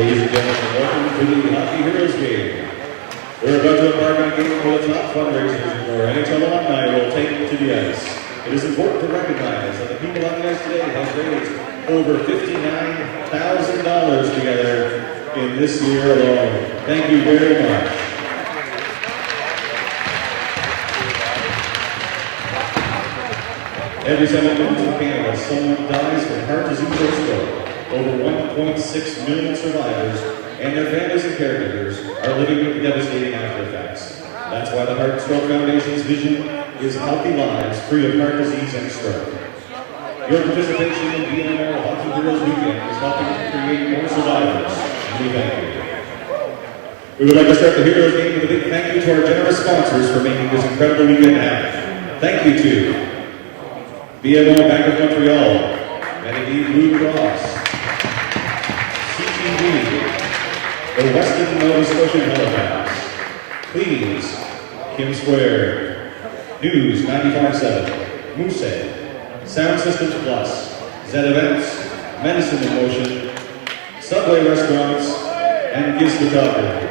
Ladies and gentlemen, welcome to the Hockey Heroes game. We're about to embark on a game where the top fundraisers for NHL alumni will take to the ice. It is important to recognize that the people on the ice today have raised over $59,000 together in this year alone. Thank you very much. Every 7 minutes in Canada, someone dies from heart disease or stroke. Over 1.6 million survivors and their families and caregivers are living with the devastating after effects. That's why the Heart and Stroke Foundation's vision is healthy lives free of heart disease and stroke. Your participation in BMO Hockey Heroes weekend is helping to create more survivors. We thank you. We would like to start the Heroes game with a big thank you to our generous sponsors for making this incredible weekend happen. Thank you to BMO Bank of Montreal, Medicare Blue Cross, the Weston Nova Scotia Halifax, Please, Kim Square, News 95.7, Moosehead, Sound Systems Plus, Z Events, Medicine in Motion, Subway Restaurants, and Giz the Talker.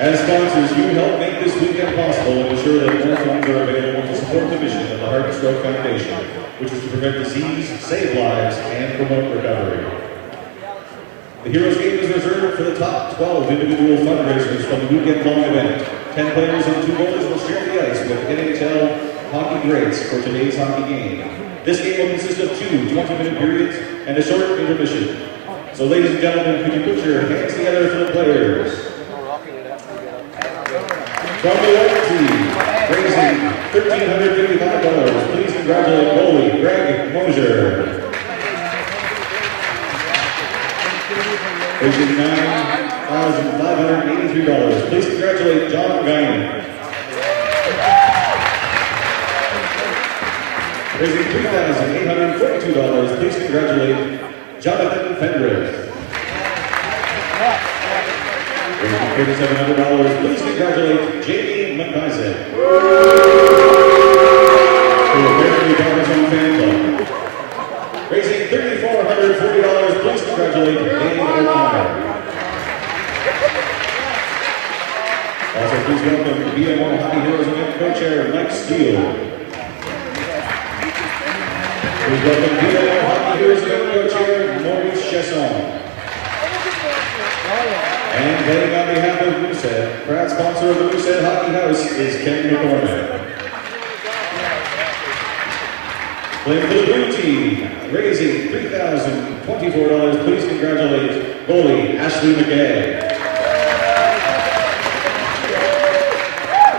As sponsors, you help make this weekend possible and ensure that more funds are available to support the mission of the Heart and Stroke Foundation, which is to prevent disease, save lives, and promote recovery. The Heroes game is reserved for the top 12 individual fundraisers from the weekend-long event. 10 players and 2 goalies will share the ice with NHL hockey greats for today's hockey game. This game will consist of 2 20-minute periods and a short intermission. So ladies and gentlemen, could you put your hands together for the players? From the white team, raising $1,355, please congratulate goalie Greg Mosier. Raising $9,583, please congratulate John Guinan. Raising $3,842, please congratulate Jonathan Fendrith. Raising $3,700, please congratulate Jamie McIsaac. For the Fairview Daughters Home Fan Club. Raising $3,440, please congratulate Dave O'Connor. Also, please welcome BMO Hockey Heroes event co-chair Mike Steele. Please welcome BMO Hockey Heroes event co-chair Maurice Chesson. And playing on behalf of Moosehead, proud sponsor of the Moosehead Hockey House is Ken McCormick. Playing for the blue team, raising $3,024, please congratulate goalie Ashley McGay.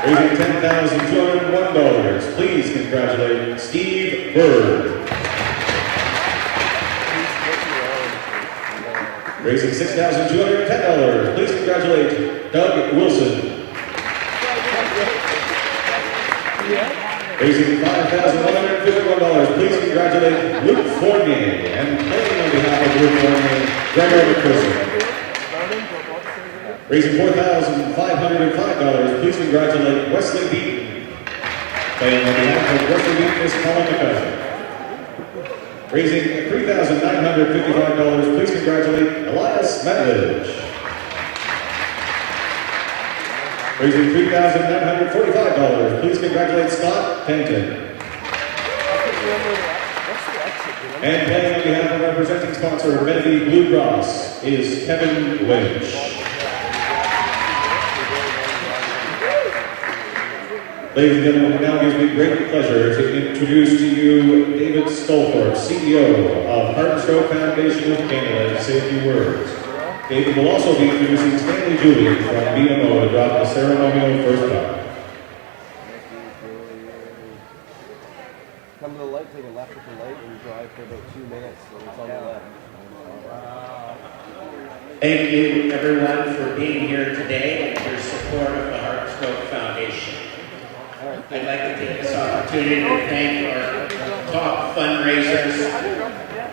Raising $10,201, please congratulate Steve Bird. Raising $6,210, please congratulate Doug Wilson. Raising $5,151, please congratulate Luke Fournier. And playing on behalf of Luke Fournier, Gregor McPherson. Raising $4,505, please congratulate Wesley Beaton. Playing on behalf of Wesley Beaton is Colin McCusker. Raising $3,955, please congratulate Elias Medvedich. Raising $3,945, please congratulate Scott Penton. And playing on behalf of our presenting sponsor, Medivie Blue Cross, is Kevin Lynch. Ladies and gentlemen, it now gives me great pleasure to introduce to you David Stolthorpe, CEO of Heart and Stroke Foundation of Canada, to say a few words. David will also be introducing Stanley Julian from BMO to drop the ceremonial first puck. Come to the light, take a left with the light, and drive for about 2 minutes, so it's on the left. Thank you, everyone, for being here today and your support of the Heart and Stroke Foundation. I'd like to take this opportunity to thank our top fundraisers.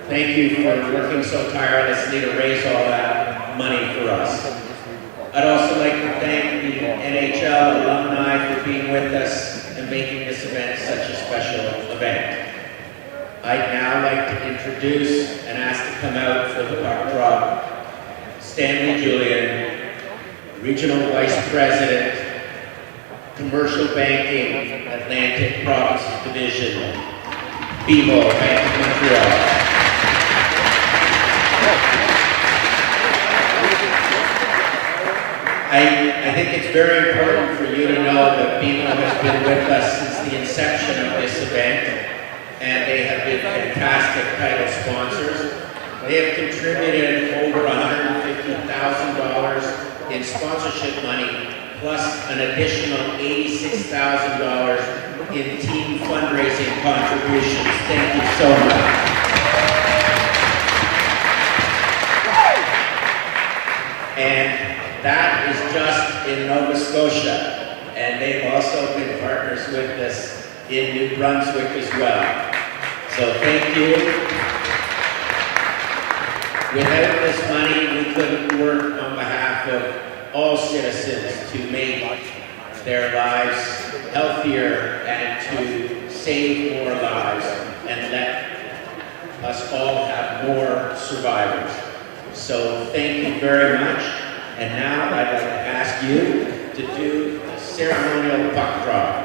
Thank you for working so tirelessly to raise all that money for us. I'd also like to thank the NHL alumni for being with us and making this event such a special event. I'd now like to introduce and ask to come out for the puck drop Stanley Julian, Regional Vice President, Commercial Banking, Atlantic Province Division, BMO, Bank of Montreal. I think it's very important for you to know that BMO has been with us since the inception of this event, and they have been fantastic title sponsors. They have contributed over $150,000 in sponsorship money, plus an additional $86,000 in team fundraising contributions. Thank you so much. And that is just in Nova Scotia, and they've also been partners with us in New Brunswick as well. So thank you. Without this money, we couldn't work on behalf of all citizens to make their lives healthier and to save more lives and let us all have more survivors. So thank you very much. And now I'd like to ask you to do a ceremonial puck drop.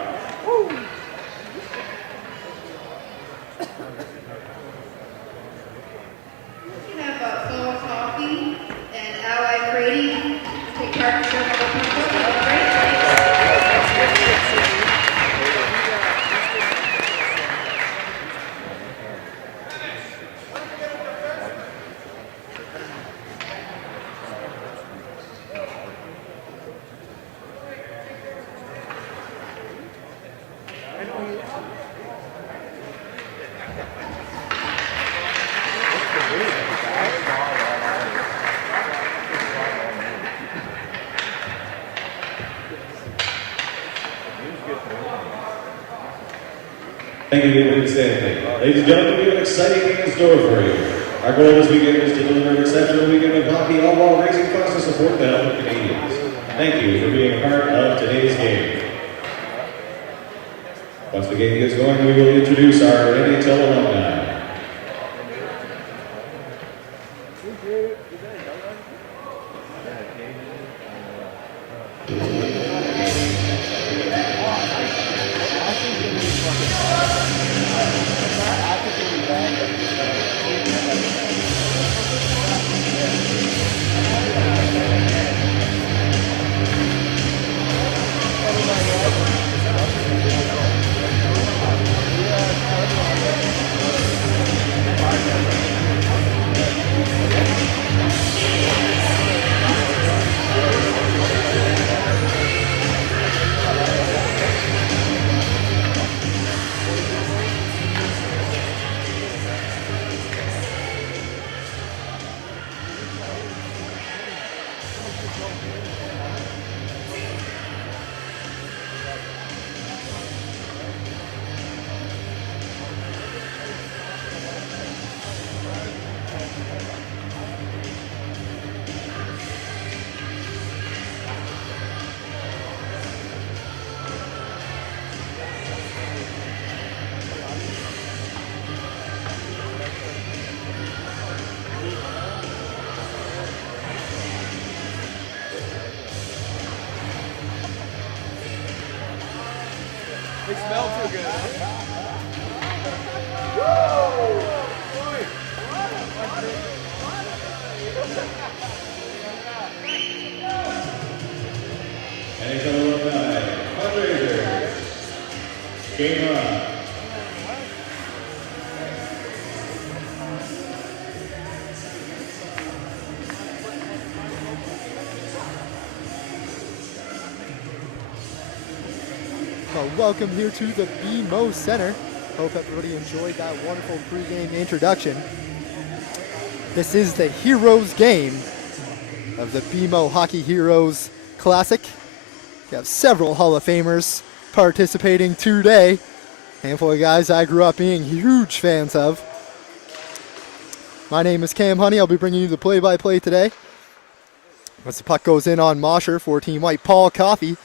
We have Flow Coffee and Allied Brady take part in the ceremonial puck drop. Thank you, David Stanley. Ladies and gentlemen, we have an exciting game in store for you. Our goal this weekend is to deliver an exceptional weekend of hockey, all while raising funds to support the health of Canadians. Thank you for being a part of today's game. Once the game gets going, we will introduce our NHL alumni. They smell too good. NHL alumni, fundraisers, game on. Well, welcome here to the BMO Center. Hope everybody enjoyed that wonderful pregame introduction. This is the Heroes game of the BMO Hockey Heroes Classic. We have several Hall of Famers participating today. Handful of guys I grew up being huge fans of. My name is Cam Honey. I'll be bringing you the play-by-play today. Once the puck goes in on Mosher for Team White, Paul Coffey,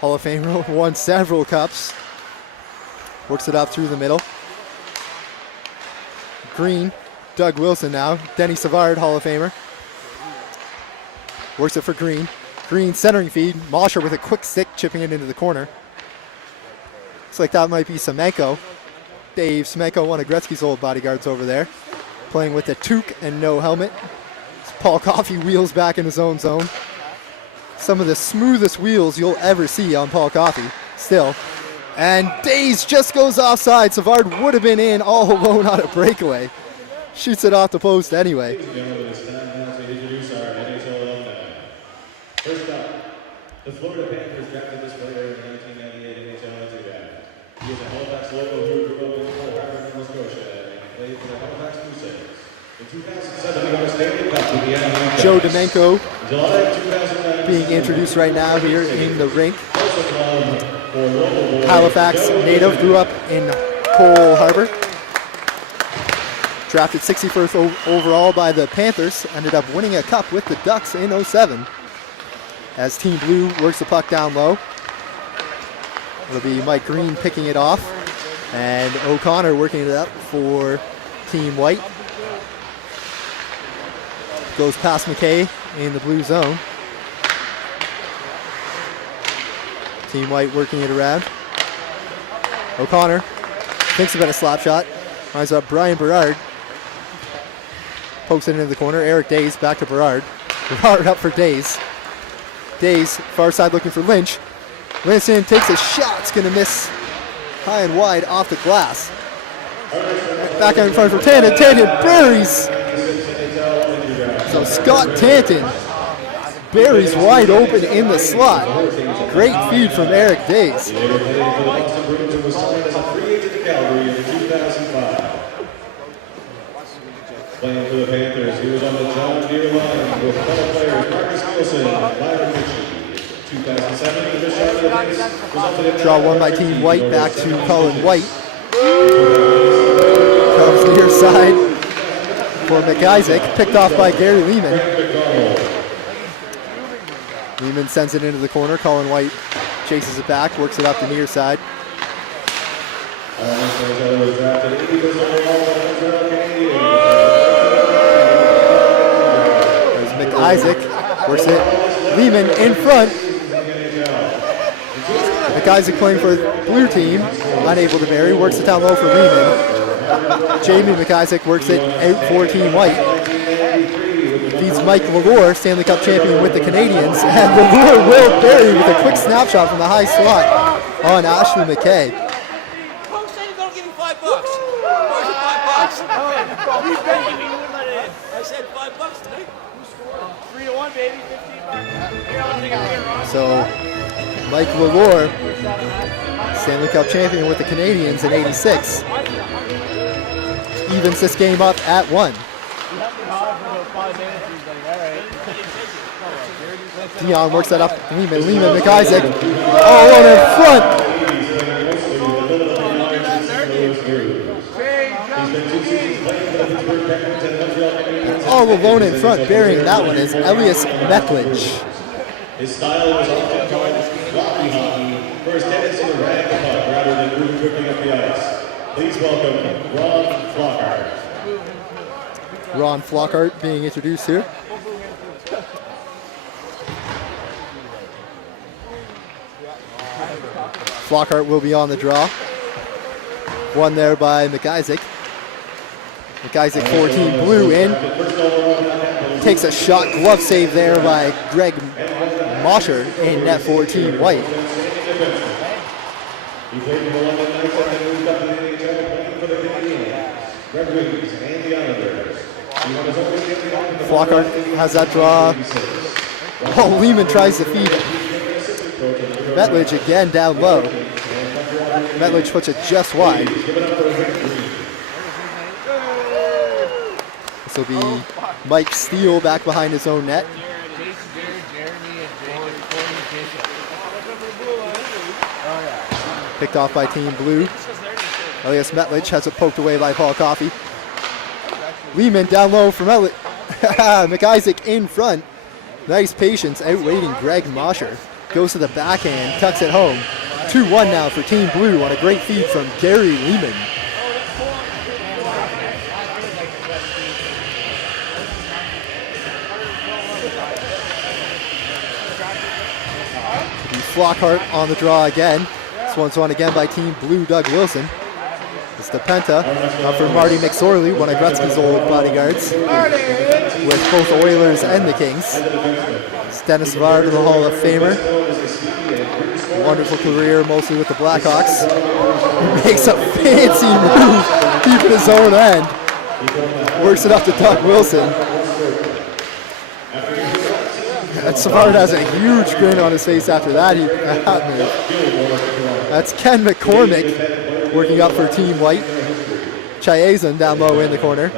Hall of Famer, won several cups. Works it up through the middle. Green. Doug Wilson now. Denny Savard, Hall of Famer. Works it for Green. Green centering feed. Mosher with a quick stick chipping it into the corner. Looks like that might be Semenko. Dave Semenko, one of Gretzky's old bodyguards over there. Playing with a toque and no helmet. Paul Coffey wheels back in his own zone. Some of the smoothest wheels you'll ever see on Paul Coffey. Still. And Days just goes offside. Savard would have been in all alone on a breakaway. Shoots it off the post anyway. Ladies and gentlemen, it's time now to introduce our NHL alumni. First up, the Florida Panthers drafted this player in the 1998 NHL draft. He is a Halifax local who grew up in Coal Harbour, Nova Scotia, and played for the Halifax Crusaders. In 2007, he won a Stanley Cup with the Aliant. Joe Domenko July 2009, being introduced right now here in the rink. Halifax native, grew up in Coal Harbour. Drafted 61st overall by the Panthers. Ended up winning a cup with the Ducks in 07. As Team Blue works the puck down low. It'll be Mike Green picking it off. And O'Connor working it up for Team White. Goes past McKay in the blue zone. Team White working it around. O'Connor thinks about a slap shot. Lines up Brian Berard. Pokes it into the corner. Eric Days back to Berard. Berard up for Days. Days far side looking for Lynch. Linston takes a shot. It's going to miss high and wide off the glass. Back out in front for Tanton. Tanton buries. So Scott Tanton buries wide open in the slot. Great feed from Eric Days. Playing for the Panthers, he was on the John Deere line with fellow players Marcus Wilson, Byron Ritchie. 2007, he was shot to the face, was up to the Draw one by Team White, back to Colin White. Comes near side for McIsaac, picked off by Gary Lehman. Lehman sends it into the corner. Colin White chases it back, works it up the near side. McIsaac works it. Lehman in front. McIsaac playing for the blue team. Unable to bury. Works it down low for Lehman. Jamie McIsaac works it out for Team White. Feeds Mike Lalore, Stanley Cup champion with the Canadians. And Lalore will bury with a quick snapshot from the high slot on Ashley McKay. Coach said he's going to give me $5. Where's the $5? I said $5 today. 3-1, baby. 15 So, Mike Lalore, Stanley Cup champion with the Canadians in '86, evens this game up at 1. Dion works that up. Lehman, McIsaac, all on in front. All alone in front, burying that one is Elias Meckledge. His style was often called blocky hockey for his tendency to rag the puck rather than move quickly up the ice. Please welcome Ron Flockhart. Ron Flockhart being introduced here. Flockhart will be on the draw. One there by McIsaac. McIsaac 14 blue in. Takes a shot, glove save there by Greg Mosher in net 14 white. He played for the London Knights and then moved up to the NHL playing for the Canadians, Red Wings, and the Islanders. He won his only Stanley Cup in the Flockhart has that draw. Oh, Lehman tries to feed Mettledge again down low. Mettledge puts it just wide. This will be Mike Steele back behind his own net. Picked off by Team Blue. Elias Mettledge has it poked away by Paul Coffey. Lehman down low for Mettledge. McIsaac in front. Nice patience, outweighting Greg Mosher. Goes to the backhand, tucks it home. 2-1 now for Team Blue on a great feed from Gary Lehman. Flockhart on the draw again. This one's won again by Team Blue, Doug Wilson. It's the Penta up for Marty McSorley, one of Gretzky's old bodyguards, with both the Oilers and the Kings. It's Dennis Vard, the Hall of Famer. Wonderful career, mostly with the Blackhawks. He makes a fancy move, keeping his own end. Works it up to Doug Wilson. And Savard has a huge grin on his face after that move. That's Ken McCormick working up for Team White. Chiazon down low in the corner.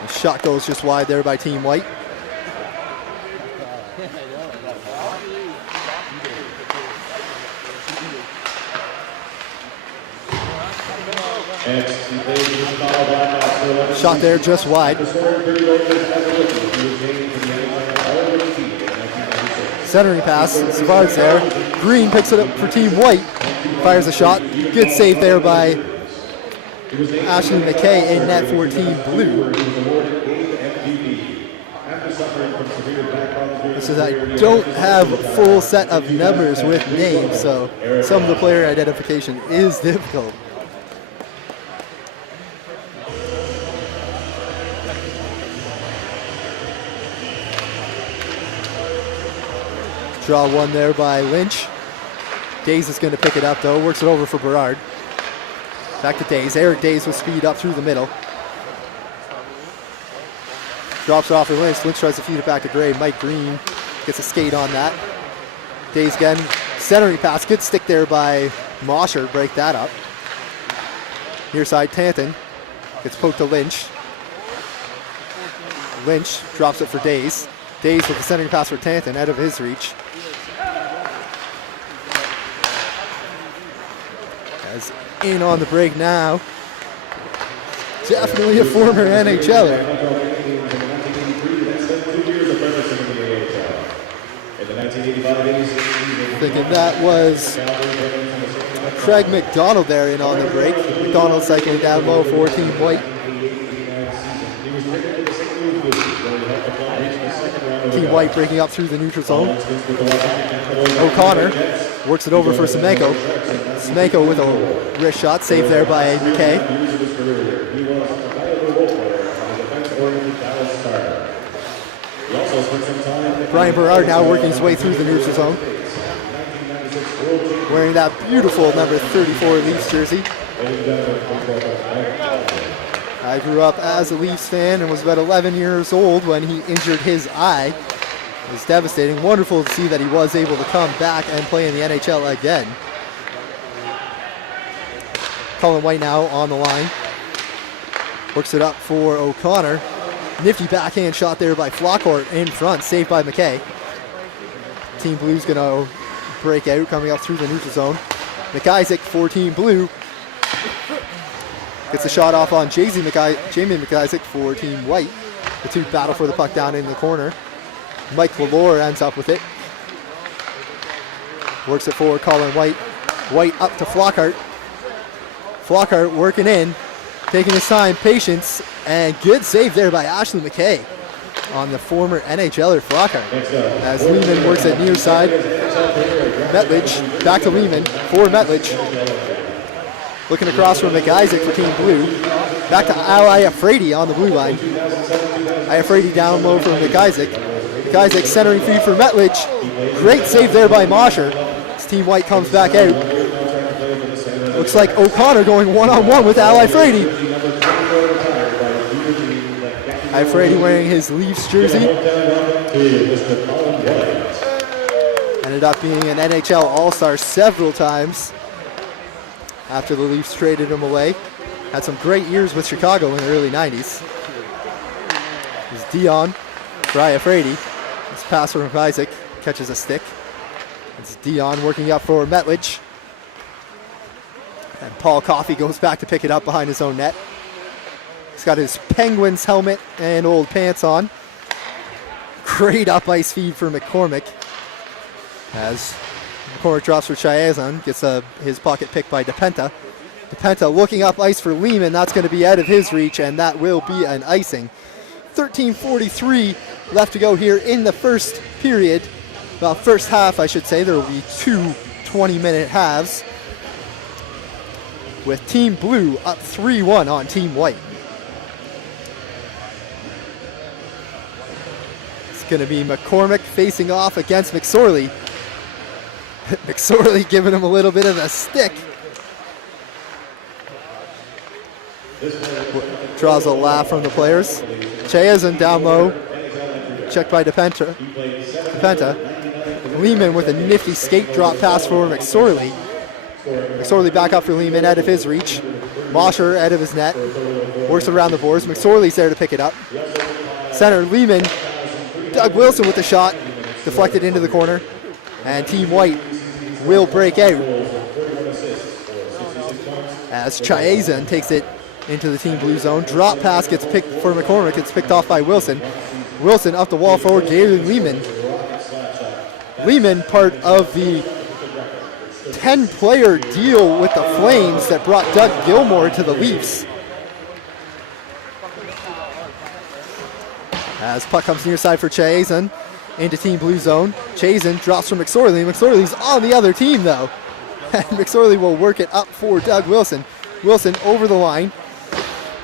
The shot goes just wide there by Team White. Shot there just wide. Centering pass, Savard's there. Green picks it up for Team White. Fires a shot. Good save there by Ashley McKay in net for Team Blue. This is, I don't have a full set of numbers with names, so some of the player identification is difficult. Draw one there by Lynch. Days is going to pick it up though, works it over for Berard. Back to Days. Eric Days with speed up through the middle. Drops it off for Lynch. Lynch tries to feed it back to Gray. Mike Green gets a skate on that. Days again. Centering pass. Good stick there by Mosher. Break that up. Near side, Tanton. Gets poked to Lynch. Lynch drops it for Days. Days with the centering pass for Tanton out of his reach. As in on the break now. Definitely a former NHLer. Thinking that was Craig McDonald there in on the break. McDonald cycling down low for Team White. Team White breaking up through the neutral zone. O'Connor works it over for Semenko. Semenko with a wrist shot, saved there by McKay. Brian Berard now working his way through the neutral zone. Wearing that beautiful number 34 Leafs jersey. I grew up as a Leafs fan and was about 11 years old when he injured his eye. It was devastating. Wonderful to see that he was able to come back and play in the NHL again. Colin White now on the line. Works it up for O'Connor. Nifty backhand shot there by Flockhart in front, saved by McKay. Team Blue's going to break out, coming up through the neutral zone. McIsaac for Team Blue. Gets a shot off on Jamie McIsaac for Team White. The two battle for the puck down in the corner. Mike Lalore ends up with it. Works it for Colin White. White up to Flockhart. Flockhart working in, taking his time, patience, and good save there by Ashley McKay on the former NHLer Flockhart. As Lehman works at near side. Metlich back to Lehman for Metlich. Looking across from McIsaac for Team Blue. Back to Al Iafrate on the blue line. Iafrate down low for McIsaac. McIsaac centering feed for Metlich. Great save there by Mosher. As Team White comes back out. Looks like O'Connor going one-on-one with Al Iafrate. Iafrate wearing his Leafs jersey. Ended up being an NHL All-Star several times after the Leafs traded him away. Had some great years with Chicago in the early 90s. It's Dion for Iafrate. This pass from Isaac catches a stick. It's Dion working up for Metlich. And Paul Coffey goes back to pick it up behind his own net. He's got his Penguins helmet and old pants on. Great up ice feed for McCormick. As McCormick drops for Chiazon, gets his pocket picked by DePenta. DePenta looking up ice for Lehman. That's going to be out of his reach, and that will be an icing. 13:43 left to go here in the first period. Well, first half, I should say. There will be 2 20-minute halves, with Team Blue up 3-1 on Team White. It's going to be McCormick facing off against McSorley. McSorley giving him a little bit of a stick. Draws a laugh from the players. Chayazen down low. Checked by DePenta. Lehman with a nifty skate drop pass for McSorley. McSorley back up for Lehman, out of his reach. Mosher out of his net. Works around the boards. McSorley's there to pick it up. Center, Lehman. Doug Wilson with the shot. Deflected into the corner. And Team White will break out as Chayazen takes it into the Team Blue zone. Drop pass gets picked for McCormick. It's picked off by Wilson. Wilson up the wall forward, Gary Lehman. Lehman, part of the 10-player deal with the Flames that brought Doug Gilmore to the Leafs. As puck comes near side for Chayazen into Team Blue zone. Chayazen drops from McSorley. McSorley's on the other team though. And McSorley will work it up for Doug Wilson. Wilson over the line.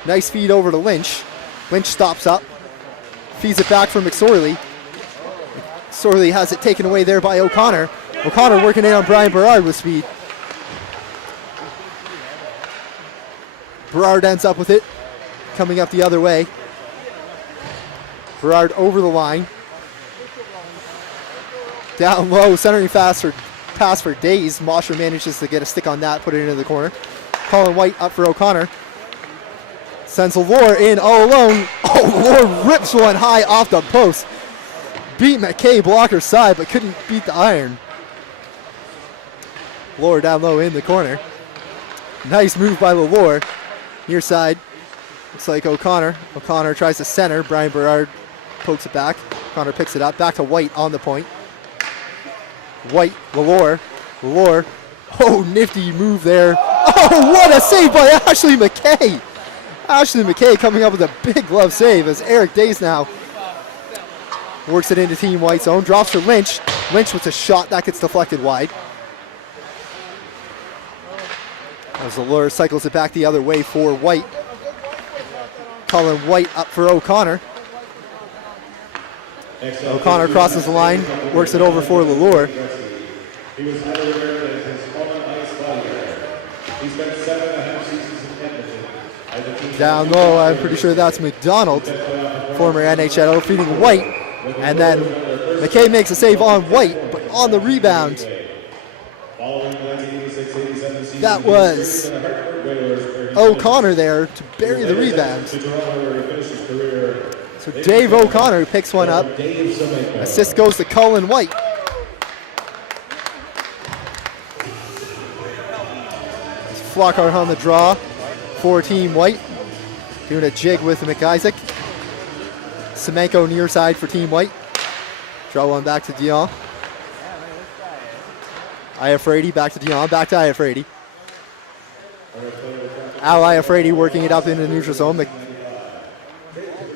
Nice feed over to Lynch. Lynch stops up. Feeds it back for McSorley. McSorley has it taken away there by O'Connor. O'Connor working in on Brian Berard with speed. Berard ends up with it. Coming up the other way. Berard over the line. Down low, centering pass for Days. Mosher manages to get a stick on that, put it into the corner. Colin White up for O'Connor. Sends Allure in all alone. Oh, Allure rips one high off the post. Beat McKay blocker side, but couldn't beat the iron. Allure down low in the corner. Nice move by Allure. Near side. Looks like O'Connor. O'Connor tries to center. Brian Berard pokes it back. O'Connor picks it up. Back to White on the point. White, Allure. Oh, nifty move there. Oh, what a save by Ashley McKay. Ashley McKay coming up with a big glove save as Eric Days now works it into Team White's zone. Drops for Lynch. Lynch with a shot that gets deflected wide. As Allure cycles it back the other way for White. Colin White up for O'Connor. O'Connor crosses the line, works it over for Allure. He was highly regarded as his on-ice bodyguard. He spent 7.5 seasons in Edmonton as a team. Down low, I'm pretty sure that's McDonald, former NHL, feeding White. And then McKay makes a save on White, but on the rebound, that was O'Connor there to bury the rebound. So Dave O'Connor picks one up. Assist goes to Colin White. Flockhart on the draw for Team White. Doing a jig with McIsaac. Semenko near side for Team White. Draw one back to Dion. Iafrady back to Dion. Back to Iafrady. Al Iafrady working it up into the neutral zone.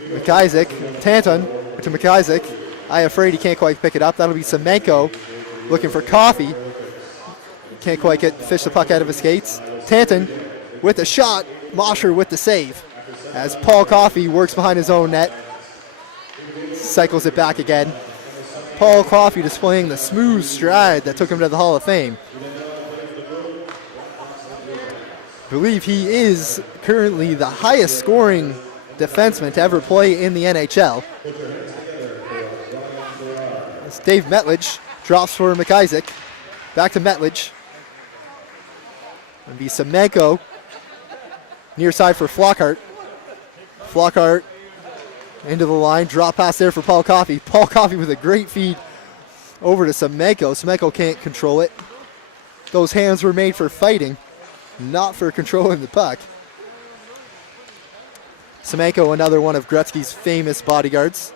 McIsaac. Tanton to McIsaac. Iafrady can't quite pick it up. That'll be Semenko looking for Coffee. Can't quite fish the puck out of his skates. Tanton with a shot. Mosher with the save. As Paul Coffey works behind his own net. Cycles it back again. Paul Coffey displaying the smooth stride that took him to the Hall of Fame. I believe he is currently the highest scoring defenseman to ever play in the NHL. As Dave Metledge drops for McIsaac. Back to Metledge. It'll be Semenko near side for Flockhart. Flockhart into the line. Drop pass there for Paul Coffey. Paul Coffey with a great feed over to Semenko. Semenko can't control it. Those hands were made for fighting, not for controlling the puck. Semenko, another one of Gretzky's famous bodyguards.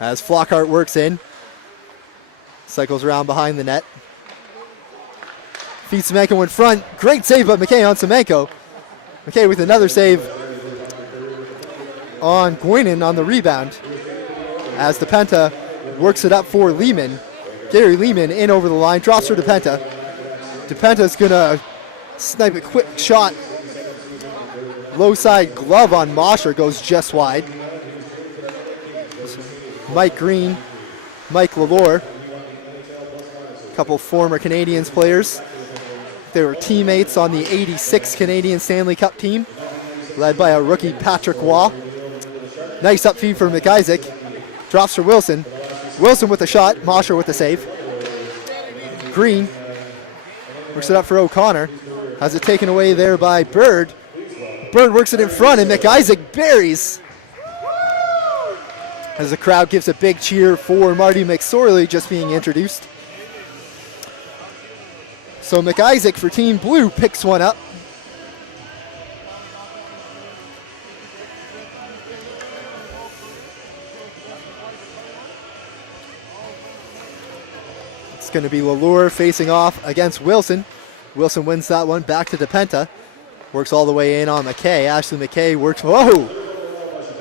As Flockhart works in. Cycles around behind the net. Feeds Semenko in front. Great save by McKay on Semenko. McKay with another save. on Guinan on the rebound as DePenta works it up for Lehman. Gary Lehman in over the line, drops for DePenta. DePenta's gonna snipe a quick shot. Low side glove on Mosher goes just wide. Mike Green, Mike Lalore, a couple former Canadiens players. They were teammates on the 86 Canadian Stanley Cup team, led by a rookie Patrick Waugh. Nice up feed for McIsaac. Drops for Wilson. Wilson with a shot, Mosher with a save. Green works it up for O'Connor. Has it taken away there by Bird. Bird works it in front and McIsaac buries. As the crowd gives a big cheer for Marty McSorley just being introduced. So McIsaac for Team Blue picks one up. It's going to be Lalure facing off against Wilson. Wilson wins that one back to DePenta. Works all the way in on McKay. Ashley McKay works. Whoa!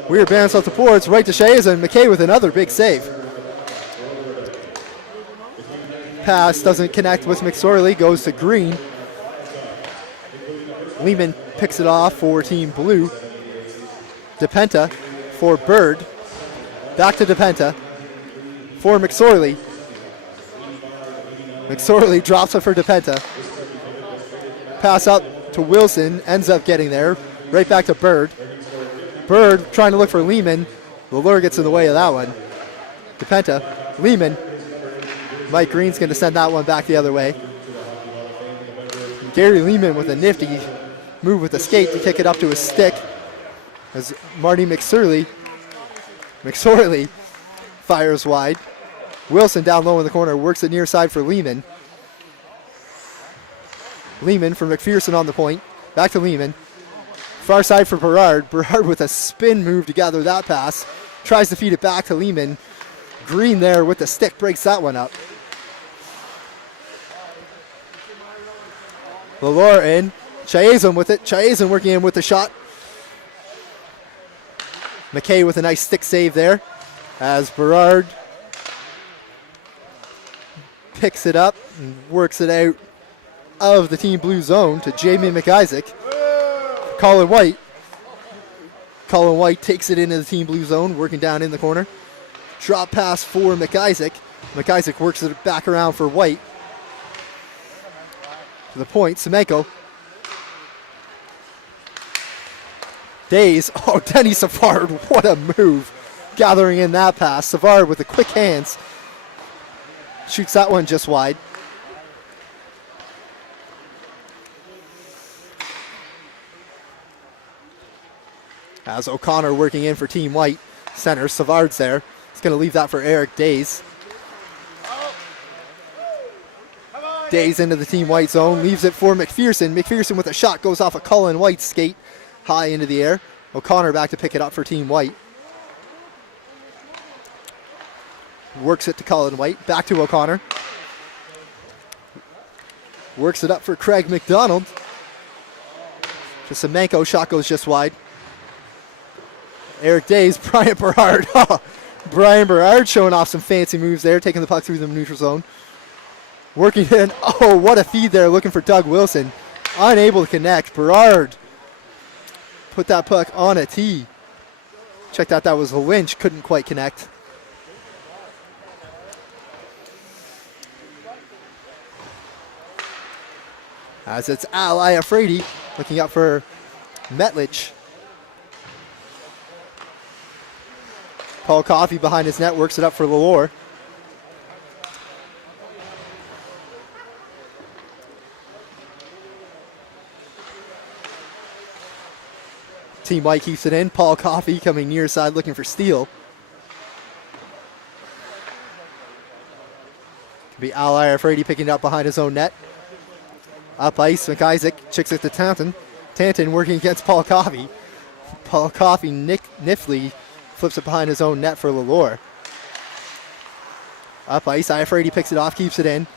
Weird bounce off the boards. Right to Shays and McKay with another big save. Pass doesn't connect with McSorley. Goes to Green. Lehman picks it off for Team Blue. DePenta for Bird. Back to DePenta for McSorley. McSorley drops it for DePenta. Pass up to Wilson. Ends up getting there. Right back to Bird. Bird trying to look for Lehman. Lalure gets in the way of that one. DePenta. Lehman. Mike Green's going to send that one back the other way. Gary Lehman with a nifty move with the skate to kick it up to his stick. As Marty McSorley fires wide. Wilson down low in the corner, works it near side for Lehman. Lehman for McPherson on the point. Back to Lehman. Far side for Berard. Berard with a spin move to gather that pass. Tries to feed it back to Lehman. Green there with the stick, breaks that one up. Lalore in. Chiazon with it. Chiazon working in with the shot. McKay with a nice stick save there. As Berard picks it up and works it out of the Team Blue zone to Jamie McIsaac. Colin White. Colin White takes it into the Team Blue zone, working down in the corner. Drop pass for McIsaac. McIsaac works it back around for White. To the point, Semenko. Days. Oh, Denny Savard, what a move. Gathering in that pass. Savard with the quick hands. Shoots that one just wide. As O'Connor working in for Team White. Center, Savard's there. He's going to leave that for Eric Days. Days into the Team White zone. Leaves it for McPherson. McPherson with a shot goes off a Colin White skate. High into the air. O'Connor back to pick it up for Team White. Works it to Colin White. Back to O'Connor. Works it up for Craig McDonald. Just a Manko shot goes just wide. Eric Days, Brian Berard. Brian Berard showing off some fancy moves there, taking the puck through the neutral zone. Working in. Oh, what a feed there, looking for Doug Wilson. Unable to connect. Berard put that puck on a tee. Checked out, that was a Lynch, couldn't quite connect. As it's Al Iafrate looking out for Metlich. Paul Coffey behind his net works it up for Lalore. Team White keeps it in. Paul Coffey coming near side looking for Steele. Could be Al Iafrate picking it up behind his own net. Up ice, McIsaac chicks it to Tanton. Tanton working against Paul Coffey. Paul Coffey niftily flips it behind his own net for Lalore. Up ice, Iafrate picks it off, keeps it in.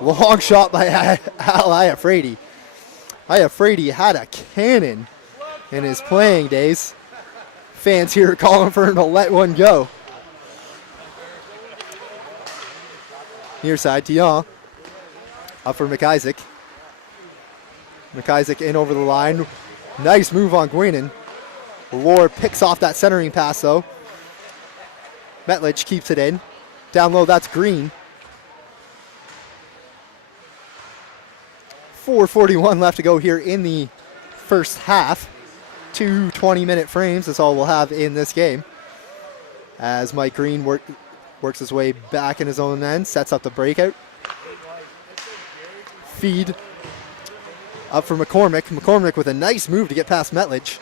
Long shot by Al Iafrate. Iafrate had a cannon in his playing days. fans here are calling for him to let one go. Near side, Dion. Up for McIsaac. McIsaac in over the line. Nice move on Guinan. Lore picks off that centering pass though. Metlich keeps it in. Down low, that's Green. 4:41 left to go here in the first half. 2 20-minute frames is all we'll have in this game. As Mike Green works his way back in his own end, sets up the breakout. Feed up for McCormick. McCormick with a nice move to get past Metlich.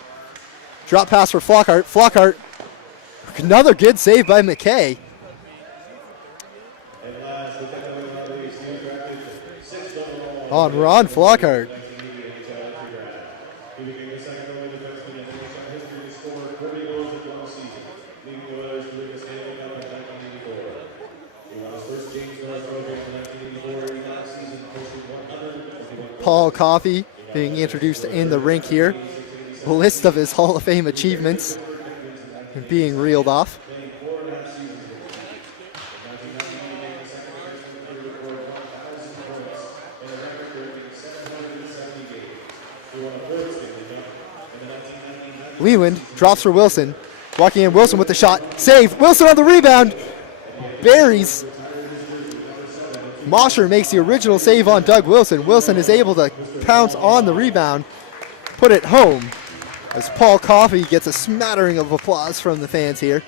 Drop pass for Flockhart. Flockhart, another good save by McKay. On Ron Flockhart. Paul Coffey being introduced in the rink here. A list of his Hall of Fame achievements being reeled off. Leland drops for Wilson. Walking in, Wilson with the shot. Save. Wilson on the rebound. Buries. Mosher makes the original save on Doug Wilson. Wilson is able to pounce on the rebound, put it home, as Paul Coffey gets a smattering of applause from the fans here.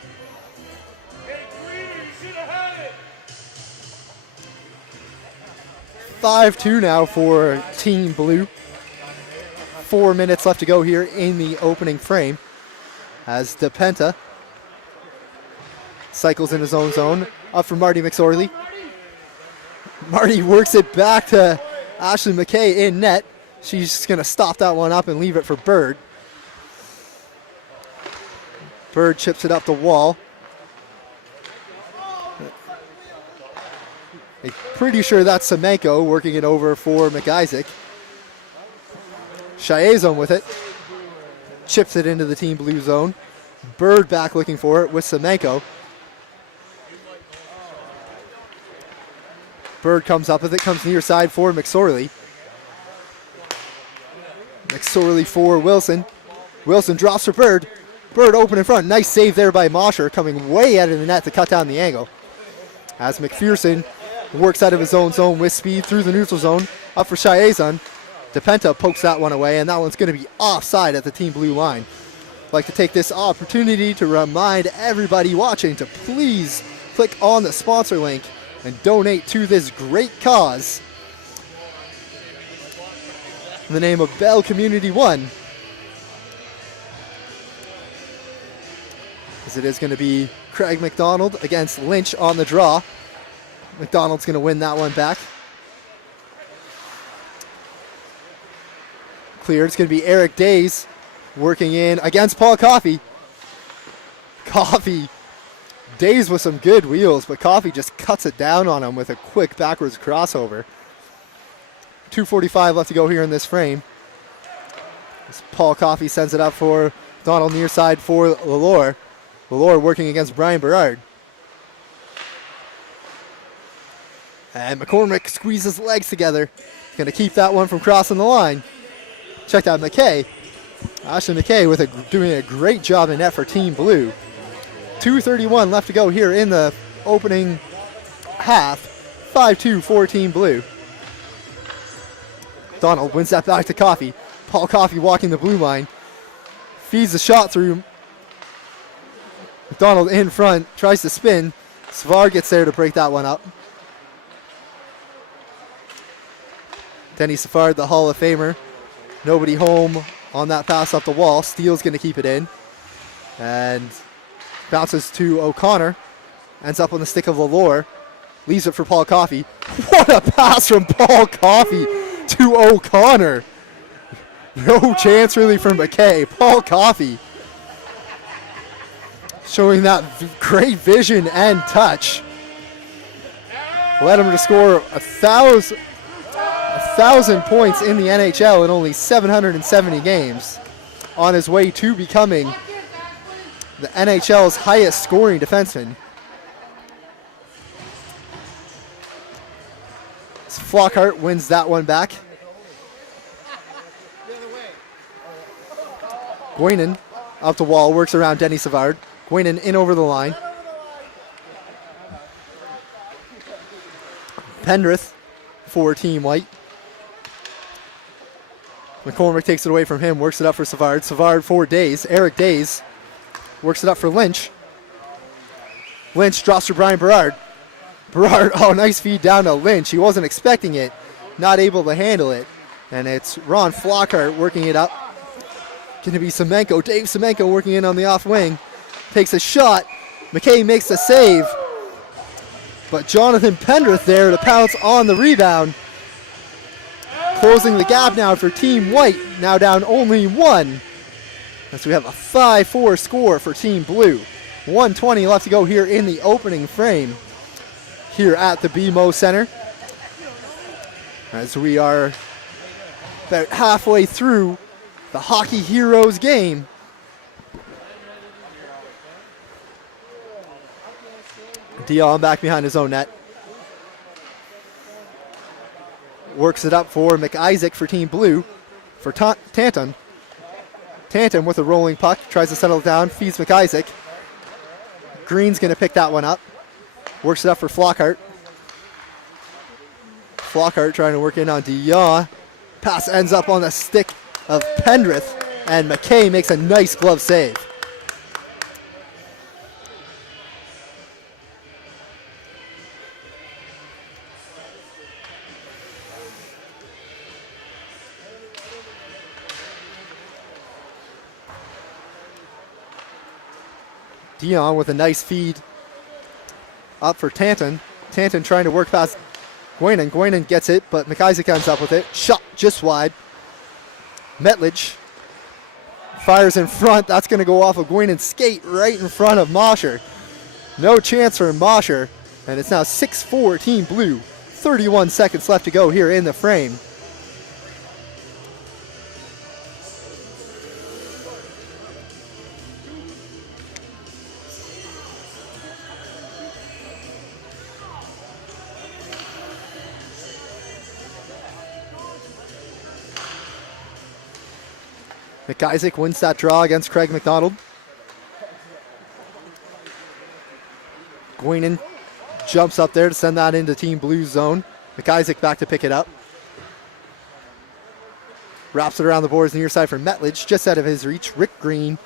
"5-2 now for Team Blue. 4 minutes left to go here in the opening frame as DePenta cycles in his own zone. Up for Marty McSorley. Marty works it back to Ashley McKay in net. She's just going to stop that one up and leave it for Bird. Bird chips it up the wall. I'm pretty sure that's Semenko working it over for McIsaac. Chiazon with it. Chips it into the Team Blue zone. Bird back looking for it with Semenko. Bird comes up with it, comes near side for McSorley. McSorley for Wilson. Wilson drops for Bird. Bird open in front. Nice save there by Mosher, coming way out of the net to cut down the angle. As McPherson works out of his own zone with speed through the neutral zone. Up for Chiazon. DePenta pokes that one away, and that one's going to be offside at the Team Blue line. I'd like to take this opportunity to remind everybody watching to please click on the sponsor link and donate to this great cause in the name of Bell Community One. As it is going to be Craig McDonald against Lynch on the draw. McDonald's going to win that one back. Clear. It's going to be Eric Days working in against Paul Coffey. Coffey. Days with some good wheels, but Coffey just cuts it down on him with a quick backwards crossover. 2:45 left to go here in this frame. As Paul Coffey sends it up for Donald near side for Lalore. Lalore working against Brian Berard. And McCormick squeezes legs together. Going to keep that one from crossing the line. Check out McKay. Ashley McKay doing a great job in net for Team Blue. 2:31 left to go here in the opening half. 5-2 for Team Blue. Donald wins that back to Coffey. Paul Coffey walking the blue line. Feeds the shot through. McDonald in front. Tries to spin. Svar gets there to break that one up. Denny Safard, the Hall of Famer. Nobody home on that pass up the wall. Steele's going to keep it in. And bounces to O'Connor. Ends up on the stick of Lalore. Leaves it for Paul Coffey. What a pass from Paul Coffey to O'Connor. No chance really for McKay. Paul Coffey showing that great vision and touch. Led him to score 1,000 points in the NHL in only 770 games, on his way to becoming the NHL's highest scoring defenseman. Flockhart wins that one back. Guinan up the wall, works around Denny Savard. Guinan in over the line. Pendrith for Team White. McCormick takes it away from him, works it up for Savard. Savard for Days. Eric Days works it up for Lynch. Lynch drops to Brian Berard. Berard, oh, nice feed down to Lynch. He wasn't expecting it, not able to handle it. And it's Ron Flockhart working it up. Going to be Semenko. Dave Semenko working in on the off wing. Takes a shot. McKay makes the save. But Jonathan Pendrith there to pounce on the rebound. Closing the gap now for Team White. Now down only one. As we have a 5-4 score for Team Blue. 1:20 left to go here in the opening frame. Here at the BMO Center. As we are about halfway through the Hockey Heroes game. Dion back behind his own net. Works it up for McIsaac for Team Blue. For Tanton. Tanton with a rolling puck. Tries to settle it down. Feeds McIsaac. Green's going to pick that one up. Works it up for Flockhart. Flockhart trying to work in on Dion. Pass ends up on the stick of Pendrith. And McKay makes a nice glove save. Dion with a nice feed up for Tanton. Tanton trying to work past Guinan. Guinan gets it, but McIsaac ends up with it. Shot just wide. Metledge fires in front. That's going to go off of Guinan's skate right in front of Mosher. No chance for Mosher. And it's now 6-4 Team Blue. 31 seconds left to go here in the frame. McIsaac wins that draw against Craig McDonald. Guinan jumps up there to send that into Team Blue's zone. McIsaac back to pick it up. Wraps it around the boards near side for Metledge, just out of his reach. Rick Green,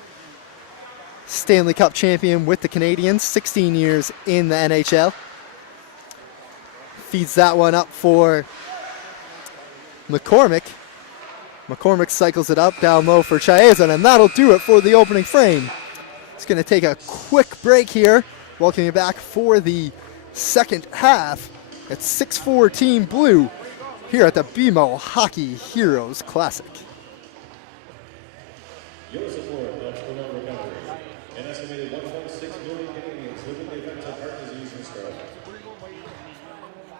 Stanley Cup champion with the Canadiens, 16 years in the NHL. Feeds that one up for McCormick. McCormick cycles it up down low for Chiazon, and that'll do it for the opening frame. It's going to take a quick break here. Welcome you back for the second half. It's 6-4 Team Blue here at the BMO Hockey Heroes Classic. Your support helps promote recovery. An estimated 1.6 million Canadians live with the effects of heart disease and stroke.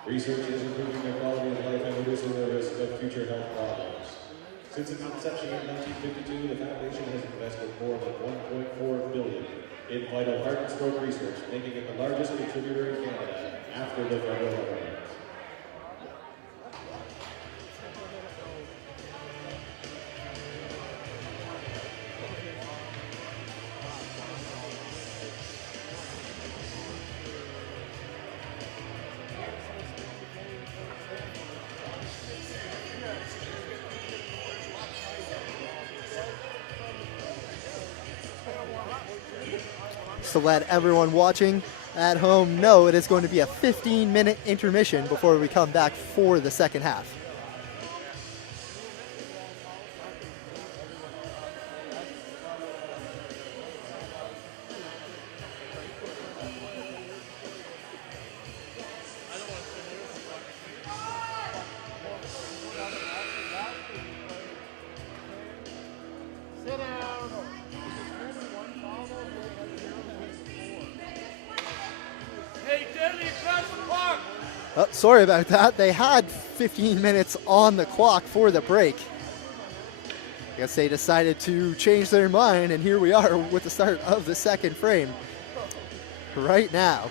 Research is improving their quality of life and reducing the risk of future health problems. Since its inception in 1952, the foundation has invested more than $1.4 billion in vital heart and stroke research, making it the largest contributor in Canada after the federal government. To let everyone watching at home know it is going to be a 15-minute intermission before we come back for the second half. Oh, sorry about that. They had 15 minutes on the clock for the break. guess they decided to change their mind, and here we are with the start of the second frame. Right now,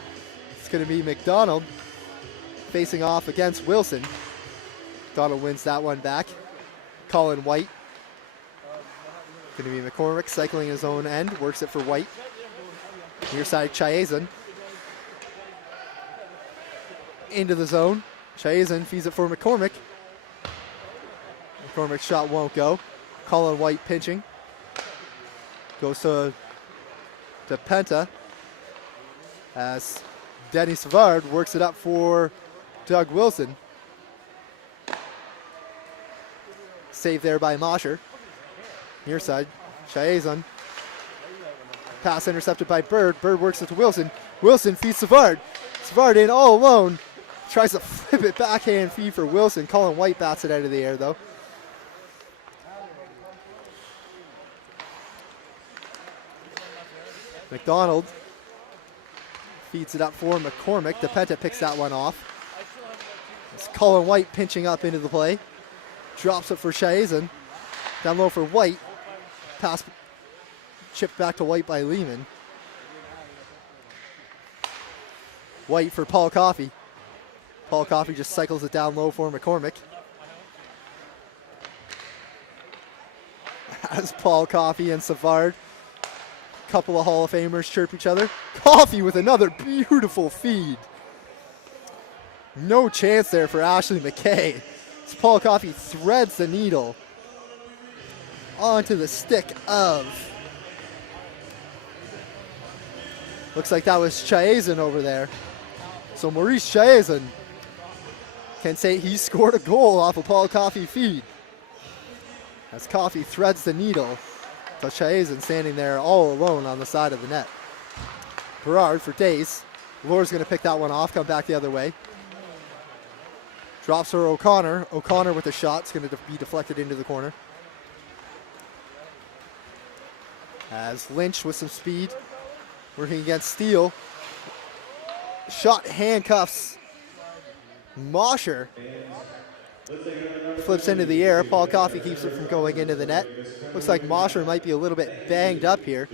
it's going to be McDonald facing off against Wilson. McDonald wins that one back. Colin White. Going to be McCormick cycling his own end, works it for White. Near side, Chiazin. Into the zone. Chiazin feeds it for McCormick. McCormick's shot won't go. Colin White pinching. Goes to Penta. As Denny Savard works it up for Doug Wilson. Save there by Mosher. Near side, Chiazin. Pass intercepted by Bird. Bird works it to Wilson. Wilson feeds Savard. Savard in all alone. Tries to flip it backhand feed for Wilson. Colin White bats it out of the air though. McDonald feeds it up for McCormick. DePenta picks that one off. It's Colin White pinching up into the play. Drops it for Chiazin. Down low for White. Pass chipped back to White by Lehman. White for Paul Coffey. Paul Coffey just cycles it down low for McCormick. As Paul Coffey and Savard, couple of Hall of Famers, chirp each other. Coffey with another beautiful feed. No chance there for Ashley McKay. As Paul Coffey threads the needle onto the stick of, looks like that was Chiazin over there. So Maurice Chiazin can say he scored a goal off a Paul Coffey feed. As Coffey threads the needle, so Chiazin standing there all alone on the side of the net. Berard for Days. Lore's going to pick that one off, come back the other way. Drops for O'Connor. O'Connor with the shot. It's going to be deflected into the corner. As Lynch with some speed, working against Steele. Shot handcuffs Mosher. Flips into the air. Paul Coffey keeps it from going into the net. Looks like Mosher might be a little bit banged up here.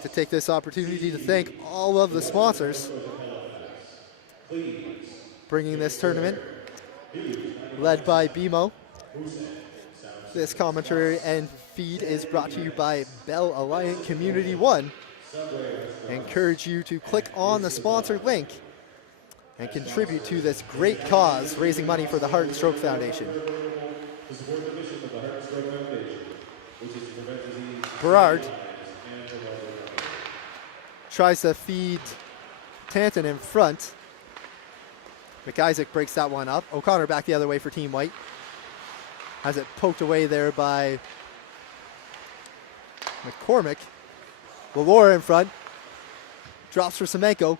To take this opportunity to thank all of the sponsors bringing this tournament, led by BMO. This commentary and feed is brought to you by Bell Alliant Community One. I encourage you to click on the sponsor link and contribute to this great cause, raising money for the Heart and Stroke Foundation. Berard tries to feed Tanton in front. McIsaac breaks that one up. O'Connor back the other way for Team White. Has it poked away there by McCormick. Lalore in front. Drops for Semenko.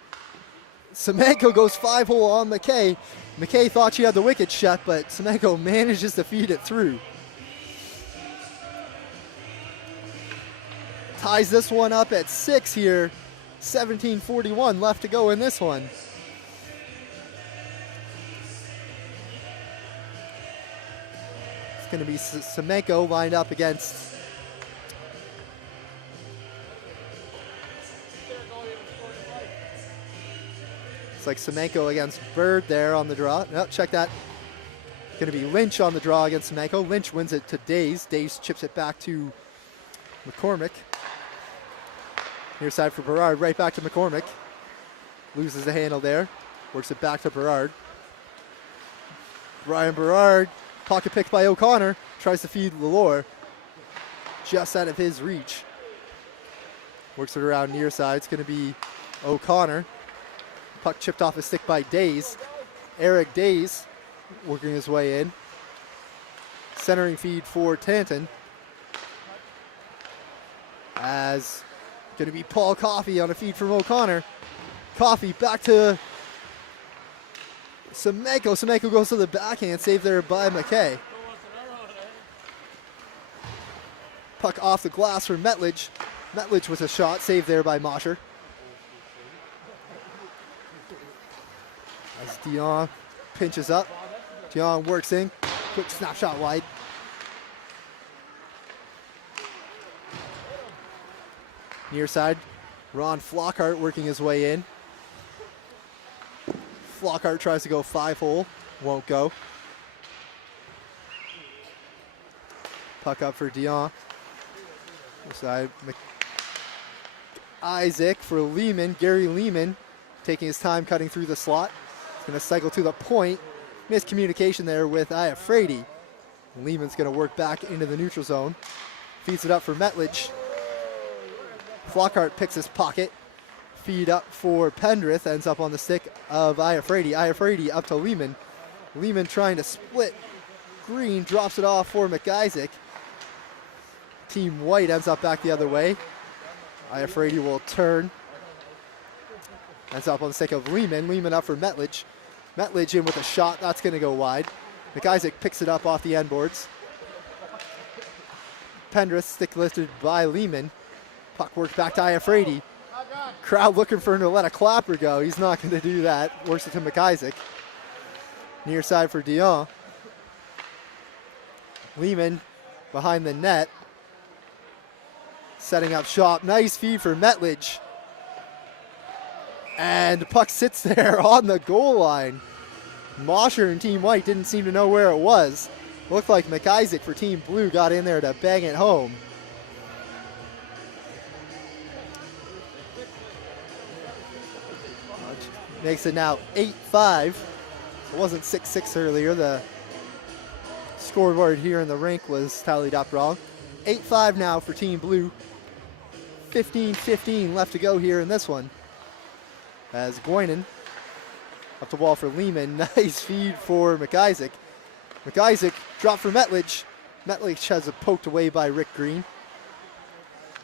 Semenko goes 5-hole on McKay. McKay thought she had the wicket shut, but Semenko manages to feed it through. Ties this one up at 6 here. 17:41 left to go in this one. It's going to be Semenko lined up against it's like Semenko against Bird there on the draw. No, check that. Going to be Lynch on the draw against Semenko. Lynch wins it to Days. Days chips it back to McCormick. Near side for Berard, right back to McCormick. Loses the handle there. Works it back to Berard. Ryan Berard, pocket picked by O'Connor. Tries to feed Lalore. Just out of his reach. Works it around near side. It's going to be O'Connor. Puck chipped off his stick by Days. Eric Days working his way in. Centering feed for Tanton. As going to be Paul Coffey on a feed from O'Connor. Coffey back to Semenko. Semenko goes to the backhand, saved there by McKay. Puck off the glass for Metledge. Metledge with a shot, saved there by Mosher. As Dion pinches up. Dion works in, Quick snapshot wide. Near side, Ron Flockhart working his way in. Flockhart tries to go 5-hole, won't go. Puck up for Dion. Near side, Isaac for Lehman. Gary Lehman taking his time cutting through the slot. He's going to cycle to the point. Miscommunication there with Iafrady. Lehman's going to work back into the neutral zone. Feeds it up for Metlich. Flockhart picks his pocket. Feed up for Pendrith. Ends up on the stick of Iafrady. Iafrady up to Lehman. Lehman trying to split. Green drops it off for McIsaac. Team White ends up back the other way. Iafrady will turn. Ends up on the stick of Lehman. Lehman up for Metlich. Metlich in with a shot. That's going to go wide. McIsaac picks it up off the end boards. Pendrith stick lifted by Lehman. Puck worked back to Iafrady. Crowd looking for him to let a clapper go. He's not going to do that. Works it to McIsaac. Near side for Dion. Lehman behind the net. Setting up shop. Nice feed for Metlich. And the puck sits there on the goal line. Mosher and Team White didn't seem to know where it was. Looked like McIsaac for Team Blue got in there to bang it home. Makes it now 8-5. It wasn't 6-6 earlier. The scoreboard here in the rink was tallied up wrong. 8-5 now for Team Blue. 15-15 left to go here in this one. As Goinen up the wall for Lehman. Nice feed for McIsaac. McIsaac dropped for Metlich. Metlich has it poked away by Rick Green.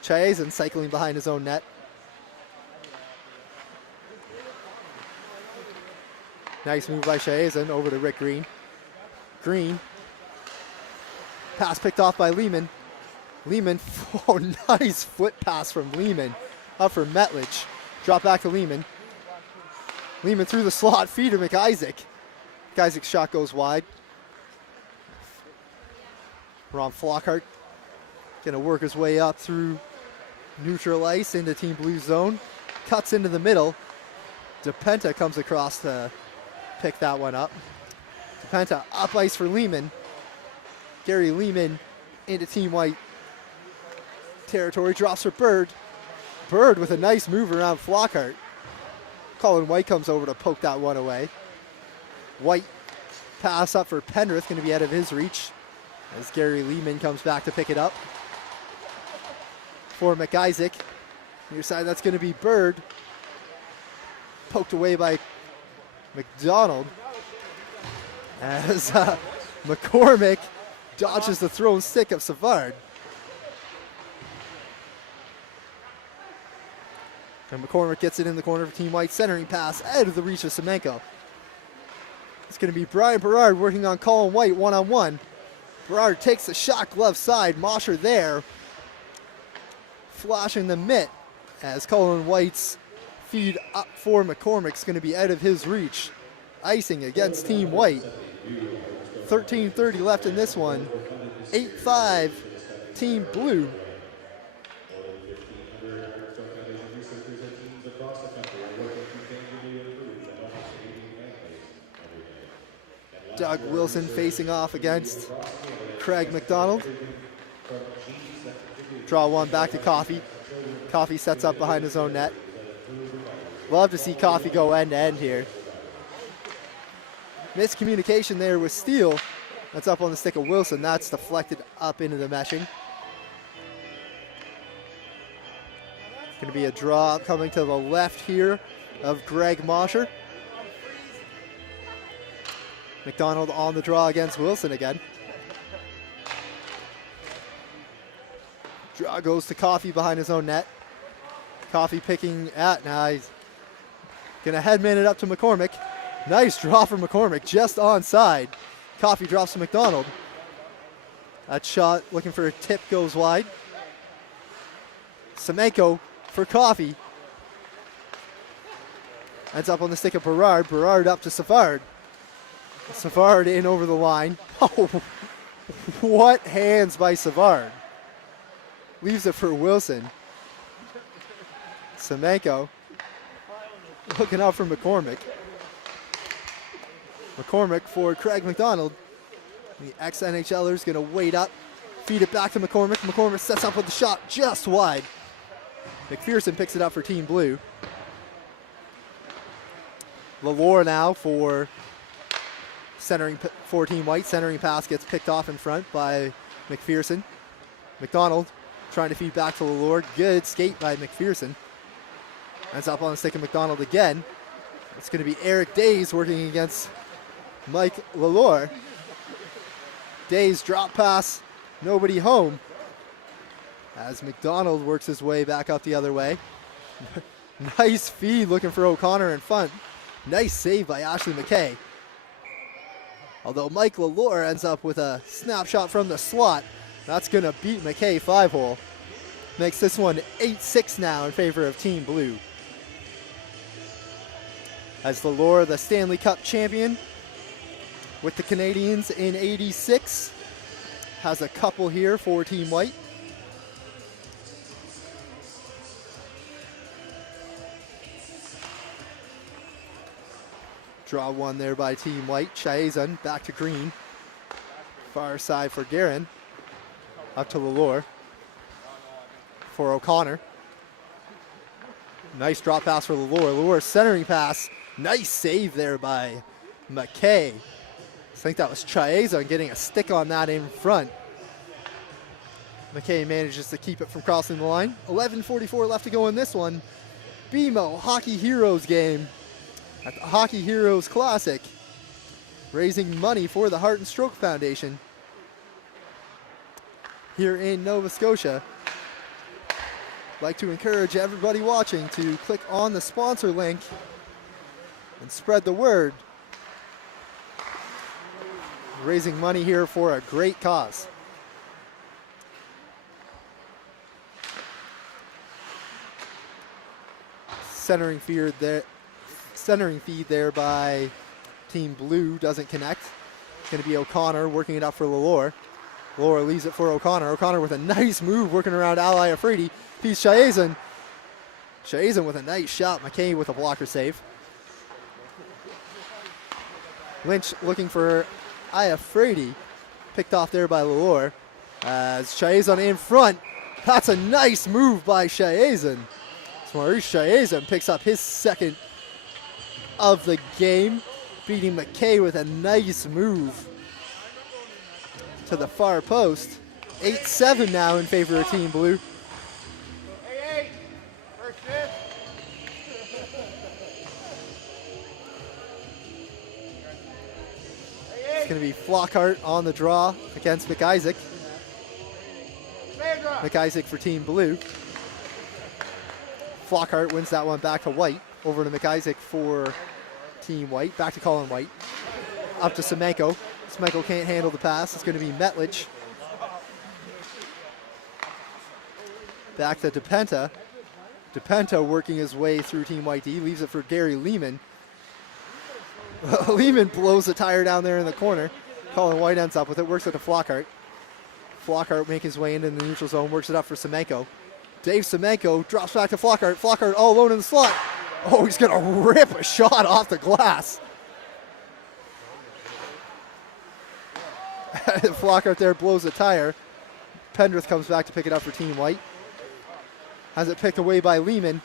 Chazen cycling behind his own net. Nice move by Chazen over to Rick Green. Green. Pass picked off by Lehman. Lehman, oh, nice foot pass from Lehman. Up for Metlich. Drop back to Lehman. Lehman through the slot, feed to McIsaac. McIsaac's shot goes wide. Ron Flockhart gonna work his way up through neutral ice into Team Blue zone. Cuts into the middle. DePenta comes across to pick that one up. DePenta up ice for Lehman. Gary Lehman into Team White territory, drops for Bird. Bird with a nice move around Flockhart. Colin White comes over to poke that one away. White pass up for Pendrith, going to be out of his reach as Gary Lehman comes back to pick it up. For McIsaac. Near side, that's going to be Bird. Poked away by McDonald. As McCormick dodges the thrown stick of Savard. And McCormick gets it in the corner for Team White, centering pass out of the reach of Semenko. It's going to be Brian Berard working on Colin White one-on-one. Berard takes the shot, glove side. Mosher there, flashing the mitt as Colin White's feed up for McCormick's going to be out of his reach. Icing against Team White. 13:30 left in this one. 8-5, Team Blue. Doug Wilson facing off against Craig McDonald. Draw one back to Coffey. Coffey sets up behind his own net. Love to see Coffey go end to end here. Miscommunication there with Steele. That's up on the stick of Wilson. That's deflected up into the meshing. Going to be a draw coming to the left here of Greg Mosher. McDonald on the draw against Wilson again. Draw goes to Coffey behind his own net. Coffey picking at, now he's gonna headman it up to McCormick. Nice draw from McCormick, just onside. Coffey drops to McDonald. That shot looking for a tip goes wide. Semenko for Coffey. Ends up on the stick of Berard. Berard up to Savard. Savard in over the line. Oh, what hands by Savard. Leaves it for Wilson. Semenko looking out for McCormick. McCormick for Craig McDonald. The ex-NHLer is going to wait up, feed it back to McCormick. McCormick sets up with the shot just wide. McPherson picks it up for Team Blue. Lalore now for centering for Team White. Centering pass gets picked off in front by McPherson. McDonald trying to feed back to Lalore. Good skate by McPherson. Ends up on the stick of McDonald again. It's going to be Eric Days working against Mike Lalore. Days drop pass, nobody home. As McDonald works his way back up the other way. Nice feed looking for O'Connor in front. Nice save by Ashley McKay. Although Mike Lalore ends up with a snapshot from the slot, that's going to beat McKay 5-hole. Makes this one 8-6 now in favor of Team Blue. As Lalore, the Stanley Cup champion with the Canadians in '86, has a couple here for Team White. Draw one there by Team White. Chiazon back to Green. Far side for Guerin. Up to Lalore. For O'Connor. Nice drop pass for Lalore. Lalore centering pass. Nice save there by McKay. I think that was Chiazon getting a stick on that in front. McKay manages to keep it from crossing the line. 11:44 left to go in this one. BMO Hockey Heroes game at the Hockey Heroes Classic, raising money for the Heart and Stroke Foundation here in Nova Scotia. I'd like to encourage everybody watching to click on the sponsor link and spread the word. Raising money here for a great cause. Centering feed there by Team Blue doesn't connect. It's going to be O'Connor working it up for Lalore. Lalore leaves it for O'Connor. O'Connor with a nice move working around Ally Afridi. He's Chiazon. Chiazon with a nice shot. McKay with a blocker save. Lynch looking for Iafredi, picked off there by Lalore. As Chiazon in front. That's a nice move by Chiazon. So Maurice Chiazon picks up his second of the game, beating McKay with a nice move to the far post. 8-7 now in favor of Team Blue. It's going to be Flockhart on the draw against McIsaac. McIsaac for Team Blue. Flockhart wins that one back to White. Over to McIsaac for Team White. Back to Colin White. Up to Semenko. Semenko can't handle the pass. It's going to be Metlich. Back to DePenta. DePenta working his way through Team White D. Leaves it for Gary Lehman. Lehman blows the tire down there in the corner. Colin White ends up with it. Works it to Flockhart. Flockhart makes his way into the neutral zone. Works it up for Semenko. Dave Semenko drops back to Flockhart. Flockhart all alone in the slot. Oh, he's going to rip a shot off the glass. Flockhart there blows the tire. Pendrith comes back to pick it up for Team White. Has it picked away by Lehman.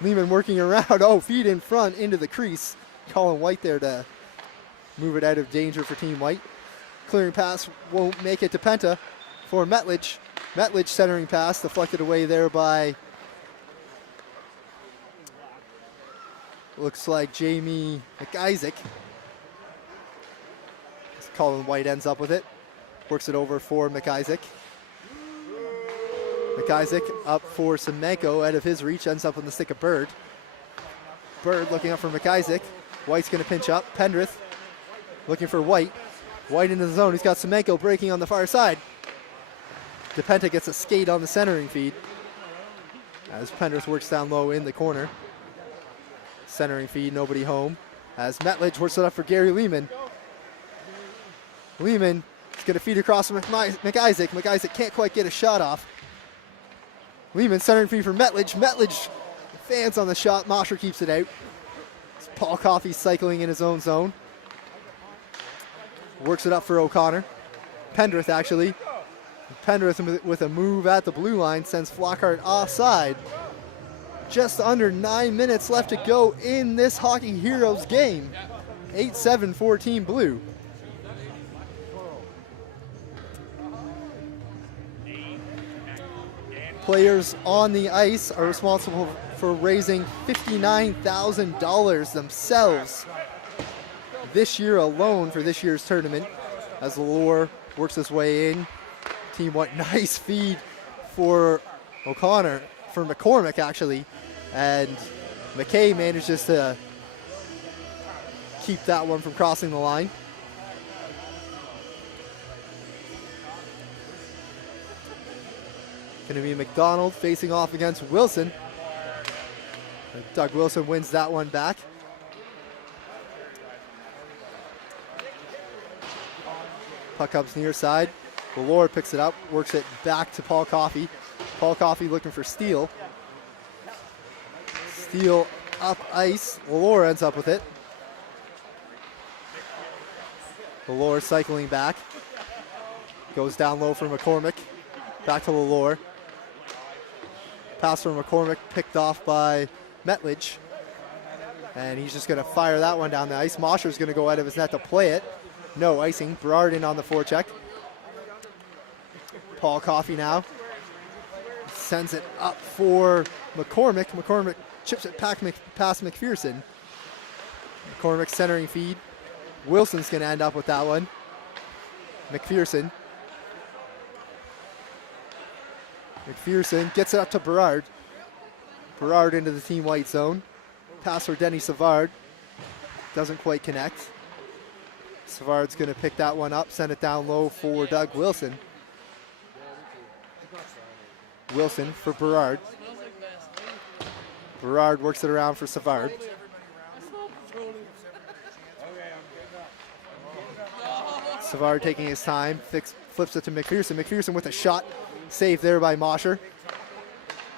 Lehman working around. Oh, feed in front into the crease. Colin White there to move it out of danger for Team White. Clearing pass won't make it to Penta for Metlich. Metlich centering pass deflected away there by, looks like Jamie McIsaac. Colin White ends up with it. Works it over for McIsaac. McIsaac up for Semenko out of his reach. Ends up on the stick of Bird. Bird looking up for McIsaac. White's going to pinch up. Pendrith looking for White. White into the zone. He's got Semenko breaking on the far side. DePenta gets a skate on the centering feed as Pendrith works down low in the corner. Centering feed, nobody home. as Metledge works it up for Gary Lehman. Lehman is going to feed across to McIsaac. McIsaac can't quite get a shot off. Lehman centering feed for Metledge. Metledge fans on the shot. Mosher keeps it out. It's Paul Coffey cycling in his own zone. Works it up for O'Connor. Pendrith actually. Pendrith with a move at the blue line sends Flockhart offside. Just under 9 minutes left to go in this Hockey Heroes game. 8-7 for Team Blue. Players on the ice are responsible for raising $59,000 themselves this year alone for this year's tournament. As Lore works his way in. Team White, nice feed for O'Connor, for McCormick actually. And McKay manages to keep that one from crossing the line. Going to be McDonald facing off against Wilson. Doug Wilson wins that one back. Puck comes near side. Valor picks it up, works it back to Paul Coffey. Paul Coffey looking for Steele. Steele up ice. Valor ends up with it. Valor cycling back. Goes down low for McCormick. Back to Valor. Pass from McCormick picked off by Metledge. And he's just going to fire that one down the ice. Mosher's going to go out of his net to play it. No icing. Berard in on the forecheck. Paul Coffey now sends it up for McCormick. McCormick chips it past McPherson. McCormick centering feed. Wilson's going to end up with that one. McPherson. McPherson gets it up to Berard. Berard into the Team White zone. Pass for Denny Savard. Doesn't quite connect. Savard's going to pick that one up, send it down low for Doug Wilson. Wilson for Berard. Berard works it around for Savard. Savard taking his time, flips it to McPherson. McPherson with a shot, saved there by Mosher.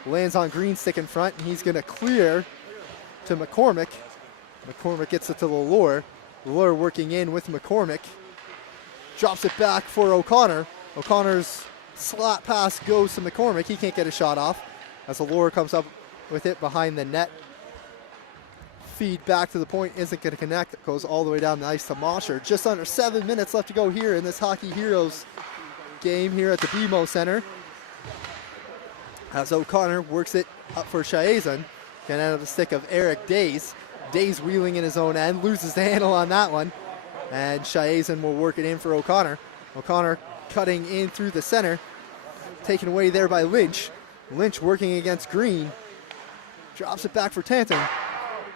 Lands on Green stick in front, and he's going to clear to McCormick. McCormick gets it to Lalore. Lalore working in with McCormick. Drops it back for O'Connor. O'Connor's slap pass goes to McCormick. He can't get a shot off as Lalore comes up with it behind the net. Feed back to the point isn't going to connect. It goes all the way down the ice to Mosher. Just under 7 minutes left to go here in this Hockey Heroes game here at the BMO Center. As O'Connor works it up for Chiazon. Going out of the stick of Eric Days. Days wheeling in his own end, loses the handle on that one. And Chiazon will work it in for O'Connor. O'Connor cutting in through the center. Taken away there by Lynch. Lynch working against Green. Drops it back for Tanton.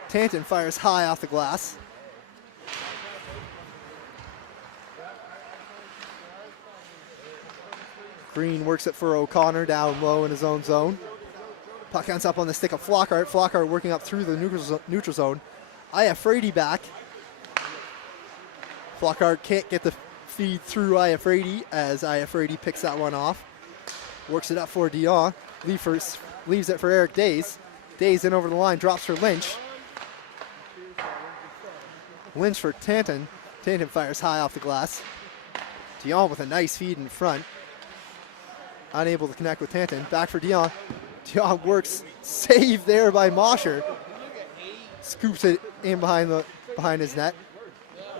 Tanton fires high off the glass. Green works it for O'Connor down low in his own zone. Puck ends up on the stick of Flockhart. Flockhart working up through the neutral zone. Iafrady back. Flockhart can't get the feed through Iafrady as Iafrady picks that one off. Works it up for Dion. Leaves it for Eric Days. Days in over the line, drops for Lynch. Lynch for Tanton. Tanton fires high off the glass. Dion with a nice feed in front. Unable to connect with Tanton. Back for Dion. Dion works, save there by Mosher. Scoops it in behind his net.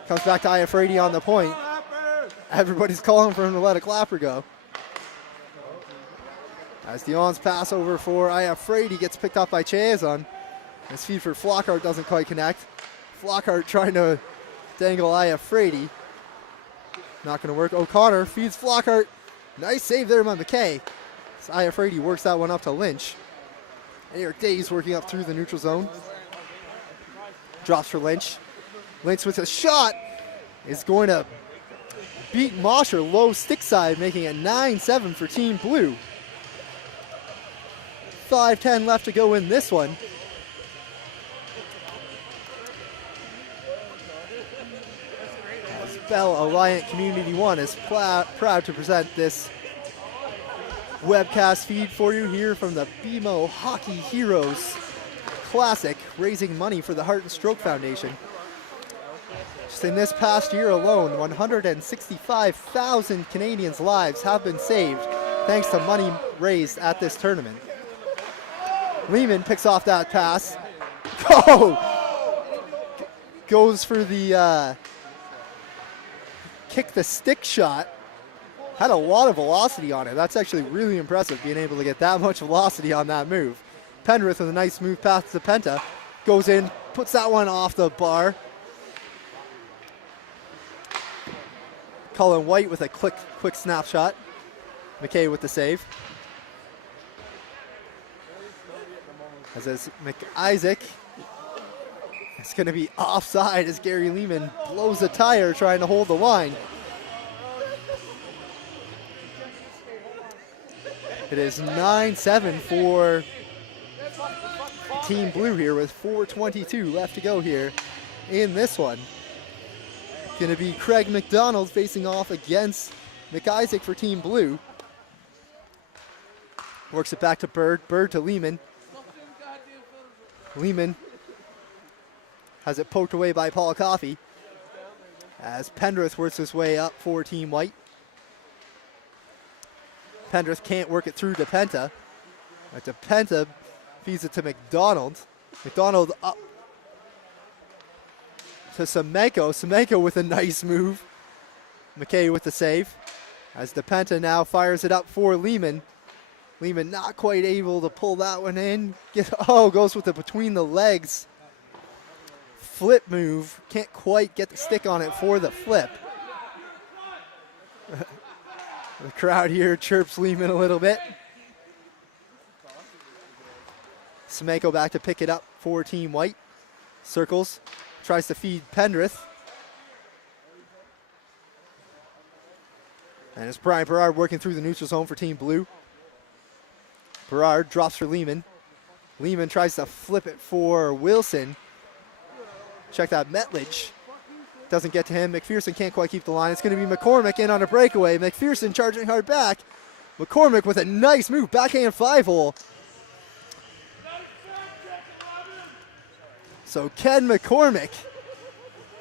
Comes back to Iafrady on the point. Everybody's calling for him to let a clapper go. As Dion's pass over for Iafrady gets picked up by Chiazon. His feed for Flockhart doesn't quite connect. Flockhart trying to dangle Iafrady. Not going to work. O'Connor feeds Flockhart. Nice save there by McKay. Iafrady works that one up to Lynch. Eric Days working up through the neutral zone. Drops for Lynch. Lynch with a shot is going to beat Mosher low stick side, making it 9-7 for Team Blue. 5:10 left to go in this one. Bell Aliant Community One is proud to present this webcast feed for you here from the BMO Hockey Heroes Classic, raising money for the Heart and Stroke Foundation. Just in this past year alone, 165,000 Canadians' lives have been saved thanks to money raised at this tournament. Lehman picks off that pass. Goes for the kick the stick shot. Had a lot of velocity on it. That's actually really impressive, being able to get that much velocity on that move. Penrith with a nice move pass to Penta. Goes in, puts that one off the bar. Colin White with a quick snapshot. McKay with the save. As is McIsaac. It's going to be offside as Gary Lehman blows a tire trying to hold the line. It is 9-7 for Team Blue here with 4:22 left to go here in this one. Going to be Craig McDonald facing off against McIsaac for Team Blue. Works it back to Bird. Bird to Lehman. Lehman has it poked away by Paul Coffey as Pendrith works his way up for Team White. Pendrith can't work it through to Penta. But to Penta feeds it to McDonald. McDonald up to Semenko. Semenko with a nice move. McKay with the save. As DePenta now fires it up for Lehman. Lehman not quite able to pull that one in. Goes with it between the legs. Flip move. Can't quite get the stick on it for the flip. The crowd here chirps Lehman a little bit. Semenko back to pick it up for Team White. Circles. Tries to feed Pendrith. And it's Brian Berard working through the neutral zone for Team Blue. Berard drops for Lehman. Lehman tries to flip it for Wilson. Check that, Metledge. Doesn't get to him. McPherson can't quite keep the line. It's going to be McCormick in on a breakaway. McPherson charging hard back. McCormick with a nice move. Backhand 5-hole. So Ken McCormick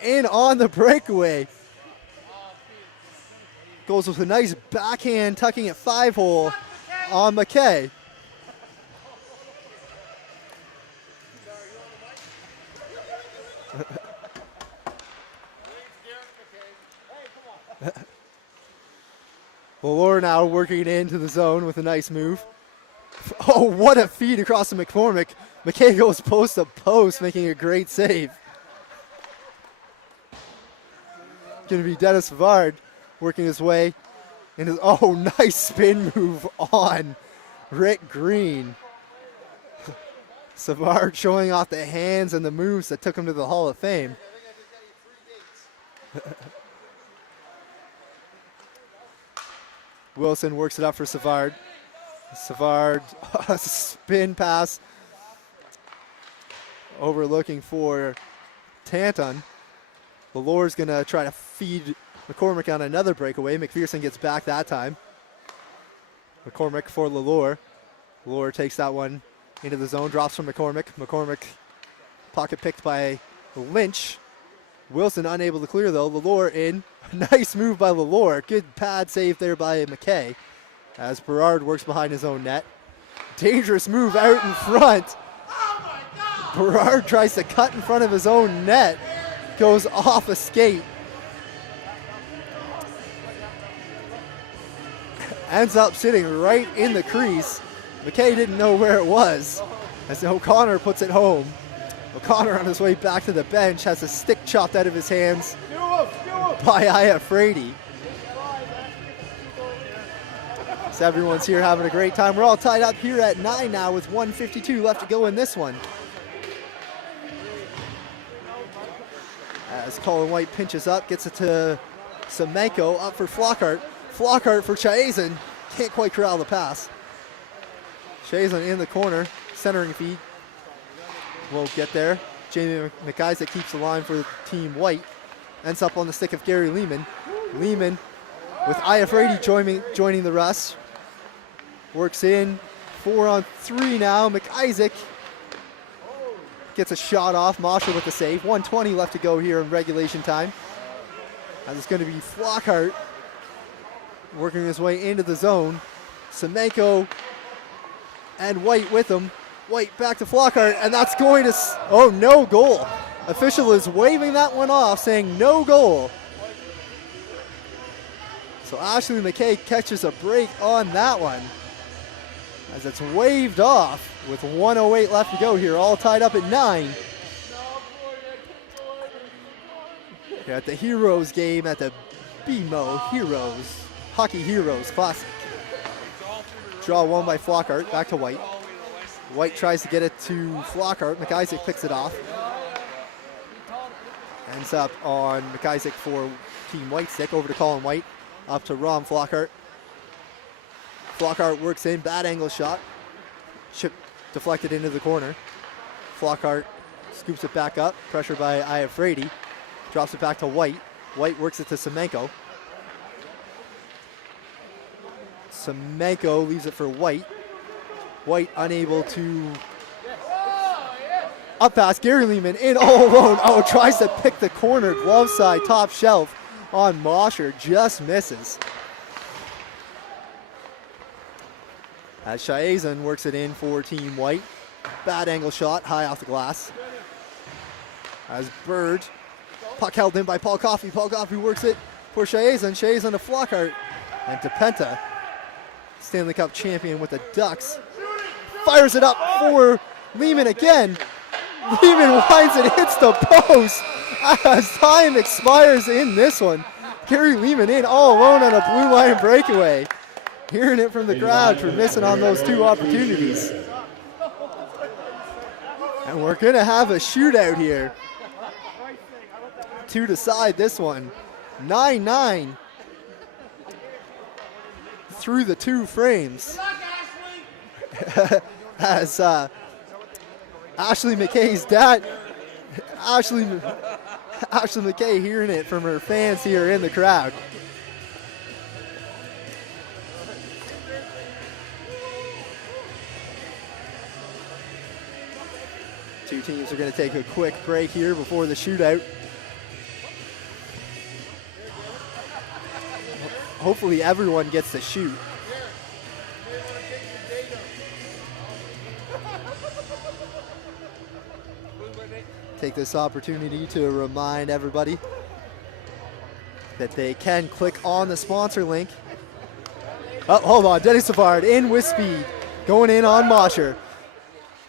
in on the breakaway. Goes with a nice backhand, tucking it 5-hole on McKay. Valor now working it into the zone with a nice move. Oh, what a feed across to McCormick. McKay goes post to post, making a great save. Going to be Dennis Savard working his way into, nice spin move on Rick Green. Savard showing off the hands and the moves that took him to the Hall of Fame. Wilson works it up for Savard. Savard, spin pass. Overlooking for Tanton. Valor's going to try to feed McCormick on another breakaway. McPherson gets back that time. McCormick for Lalore. Lalore takes that one into the zone, drops from McCormick. McCormick pocket picked by Lynch. Wilson unable to clear though. Lalore in. Nice move by Lalore. Good pad save there by McKay as Berard works behind his own net. Dangerous move out in front. Berard tries to cut in front of his own net. Goes off a skate. Ends up sitting right in the crease. McKay didn't know where it was as O'Connor puts it home. O'Connor on his way back to the bench has a stick chopped out of his hands by Aya Frady. So everyone's here having a great time. We're all tied up here at 9 now with 1:52 left to go in this one. As Colin White pinches up, gets it to Semenko, up for Flockhart. Flockhart for Chazen. Can't quite corral the pass. Chazen in the corner, centering feed. Won't get there. Jamie McIsaac keeps the line for Team White ends up on the stick of Gary Lehman. Lehman with Iafrady joining the rush. Works in, 4-on-3 now. McIsaac gets a shot off. Mosher with the save. 1:20 left to go here in regulation time. As it's going to be Flockhart working his way into the zone. Semenko and White with him. White back to Flockhart, and that's going to, oh, no goal. Official is waving that one off, saying no goal. So Ashley McKay catches a break on that one, as it's waved off with 1:08 left to go here, all tied up at 9. Here at the Heroes game at the BMO Heroes, Hockey Heroes Classic. Draw one by Flockhart, back to White. White tries to get it to Flockhart. McIsaac picks it off. Ends up on McIsaac for Team White stick, over to Colin White, up to Rom Flockhart. Flockhart works in, bad angle shot. Chip deflected into the corner. Flockhart scoops it back up, pressure by Iafrady. Drops it back to White. White works it to Semenko. Semenko leaves it for White. White unable to up pass. Gary Lehman in all alone. Oh, tries to pick the corner, glove side, top shelf on Mosher. Just misses. As Shaazan works it in for Team White. Bad angle shot, high off the glass. As Bird, puck held in by Paul Coffey. Paul Coffey works it for Shaazan. Shaazan to Flockhart. And to Penta, Stanley Cup champion with the Ducks. Fires it up for Lehman again. Lehman winds it, hits the post as time expires in this one. Gary Lehman in all alone on a blue line breakaway. Hearing it from the crowd for missing on those two opportunities. And we're gonna have a shootout here to decide this one. 9-9 through the two frames. As Ashley McKay's dad, Ashley McKay hearing it from her fans here in the crowd. Two teams are going to take a quick break here before the shootout. Hopefully everyone gets to shoot. Take this opportunity to remind everybody that they can click on the sponsor link. Oh, hold on, Denny Savard in with speed, going in on Mosher.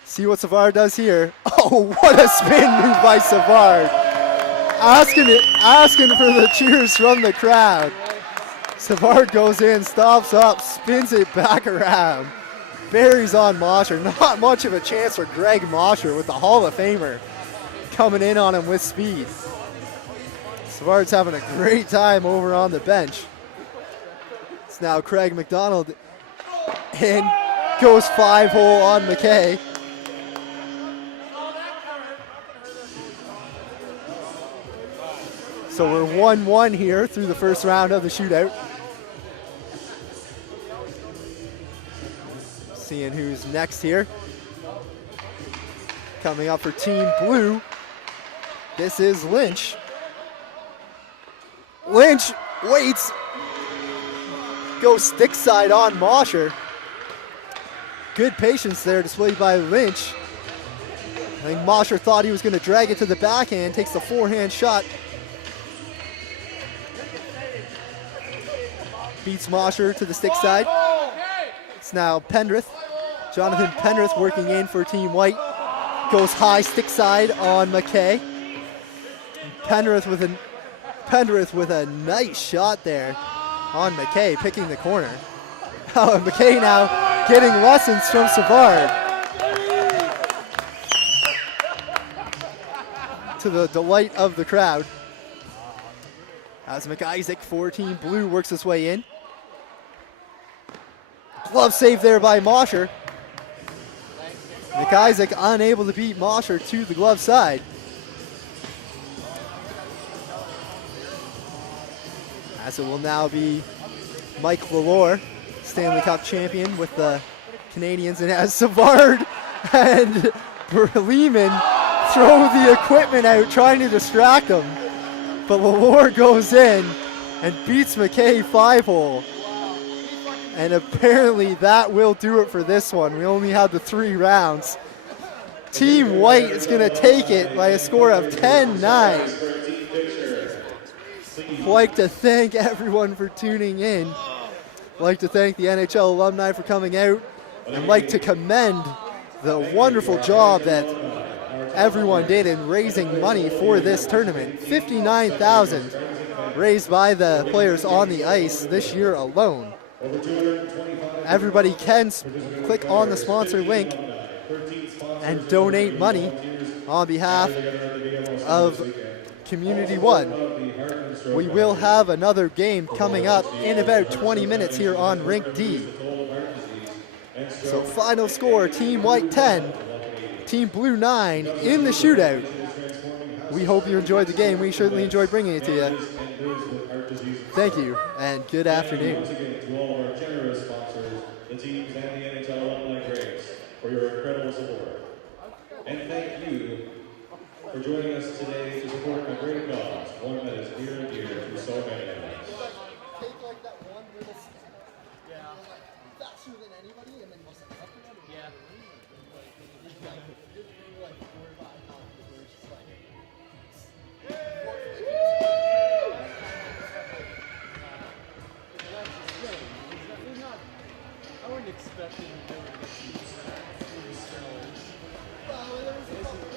See what Savard does here. Oh, what a spin move by Savard. Asking for the cheers from the crowd. Savard goes in, stops up, spins it back around. Buries on Mosher. Not much of a chance for Greg Mosher with the Hall of Famer coming in on him with speed. Savard's having a great time over on the bench. It's now Craig McDonald and goes 5-hole on McKay. So we're 1-1 here through the first round of the shootout. Seeing who's next here. Coming up for Team Blue, this is Lynch. Lynch waits, goes stick side on Mosher. Good patience there displayed by Lynch. I think Mosher thought he was going to drag it to the backhand, takes the forehand shot. Beats Mosher to the stick side. It's now Pendrith. Jonathan Pendrith working in for Team White. Goes high stick side on McKay. Pendrith with a nice shot there on McKay, picking the corner. Oh, McKay now getting lessons from Savard. To the delight of the crowd. As McIsaac for Team Blue works his way in. Glove save there by Mosher. McIsaac unable to beat Mosher to the glove side. as it will now be Mike Lalore, Stanley Cup champion with the Canadians, and as Savard and Lehman throw the equipment out trying to distract them. But Lalore goes in and beats McKay 5-hole. And apparently that will do it for this one. We only had the 3 rounds. Team White is going to take it by a score of 10-9. I'd like to thank everyone for tuning in. I'd like to thank the NHL alumni for coming out. And I'd like to commend the wonderful job that everyone did in raising money for this tournament. $59,000 raised by the players on the ice this year alone. Everybody can click on the sponsor link and donate money on behalf of Community One. We will have another game coming up in about 20 minutes here on Rink D. So final score, Team White 10, Team Blue 9 in the shootout. We hope you enjoyed the game. We certainly enjoyed bringing it to you. Thank you, and good afternoon. Once again, to all of our generous sponsors, the teams and the NHL alumni grades, for your incredible support. And thank you for joining us today to support a great cause, one that is near and dear to so many of us. Take like that one little step. Yeah. Faster than anybody, and then just up and under. Yeah. Like 4 or 5 times, where it's just like. I wouldn't expect him to do it. Well, there was a couple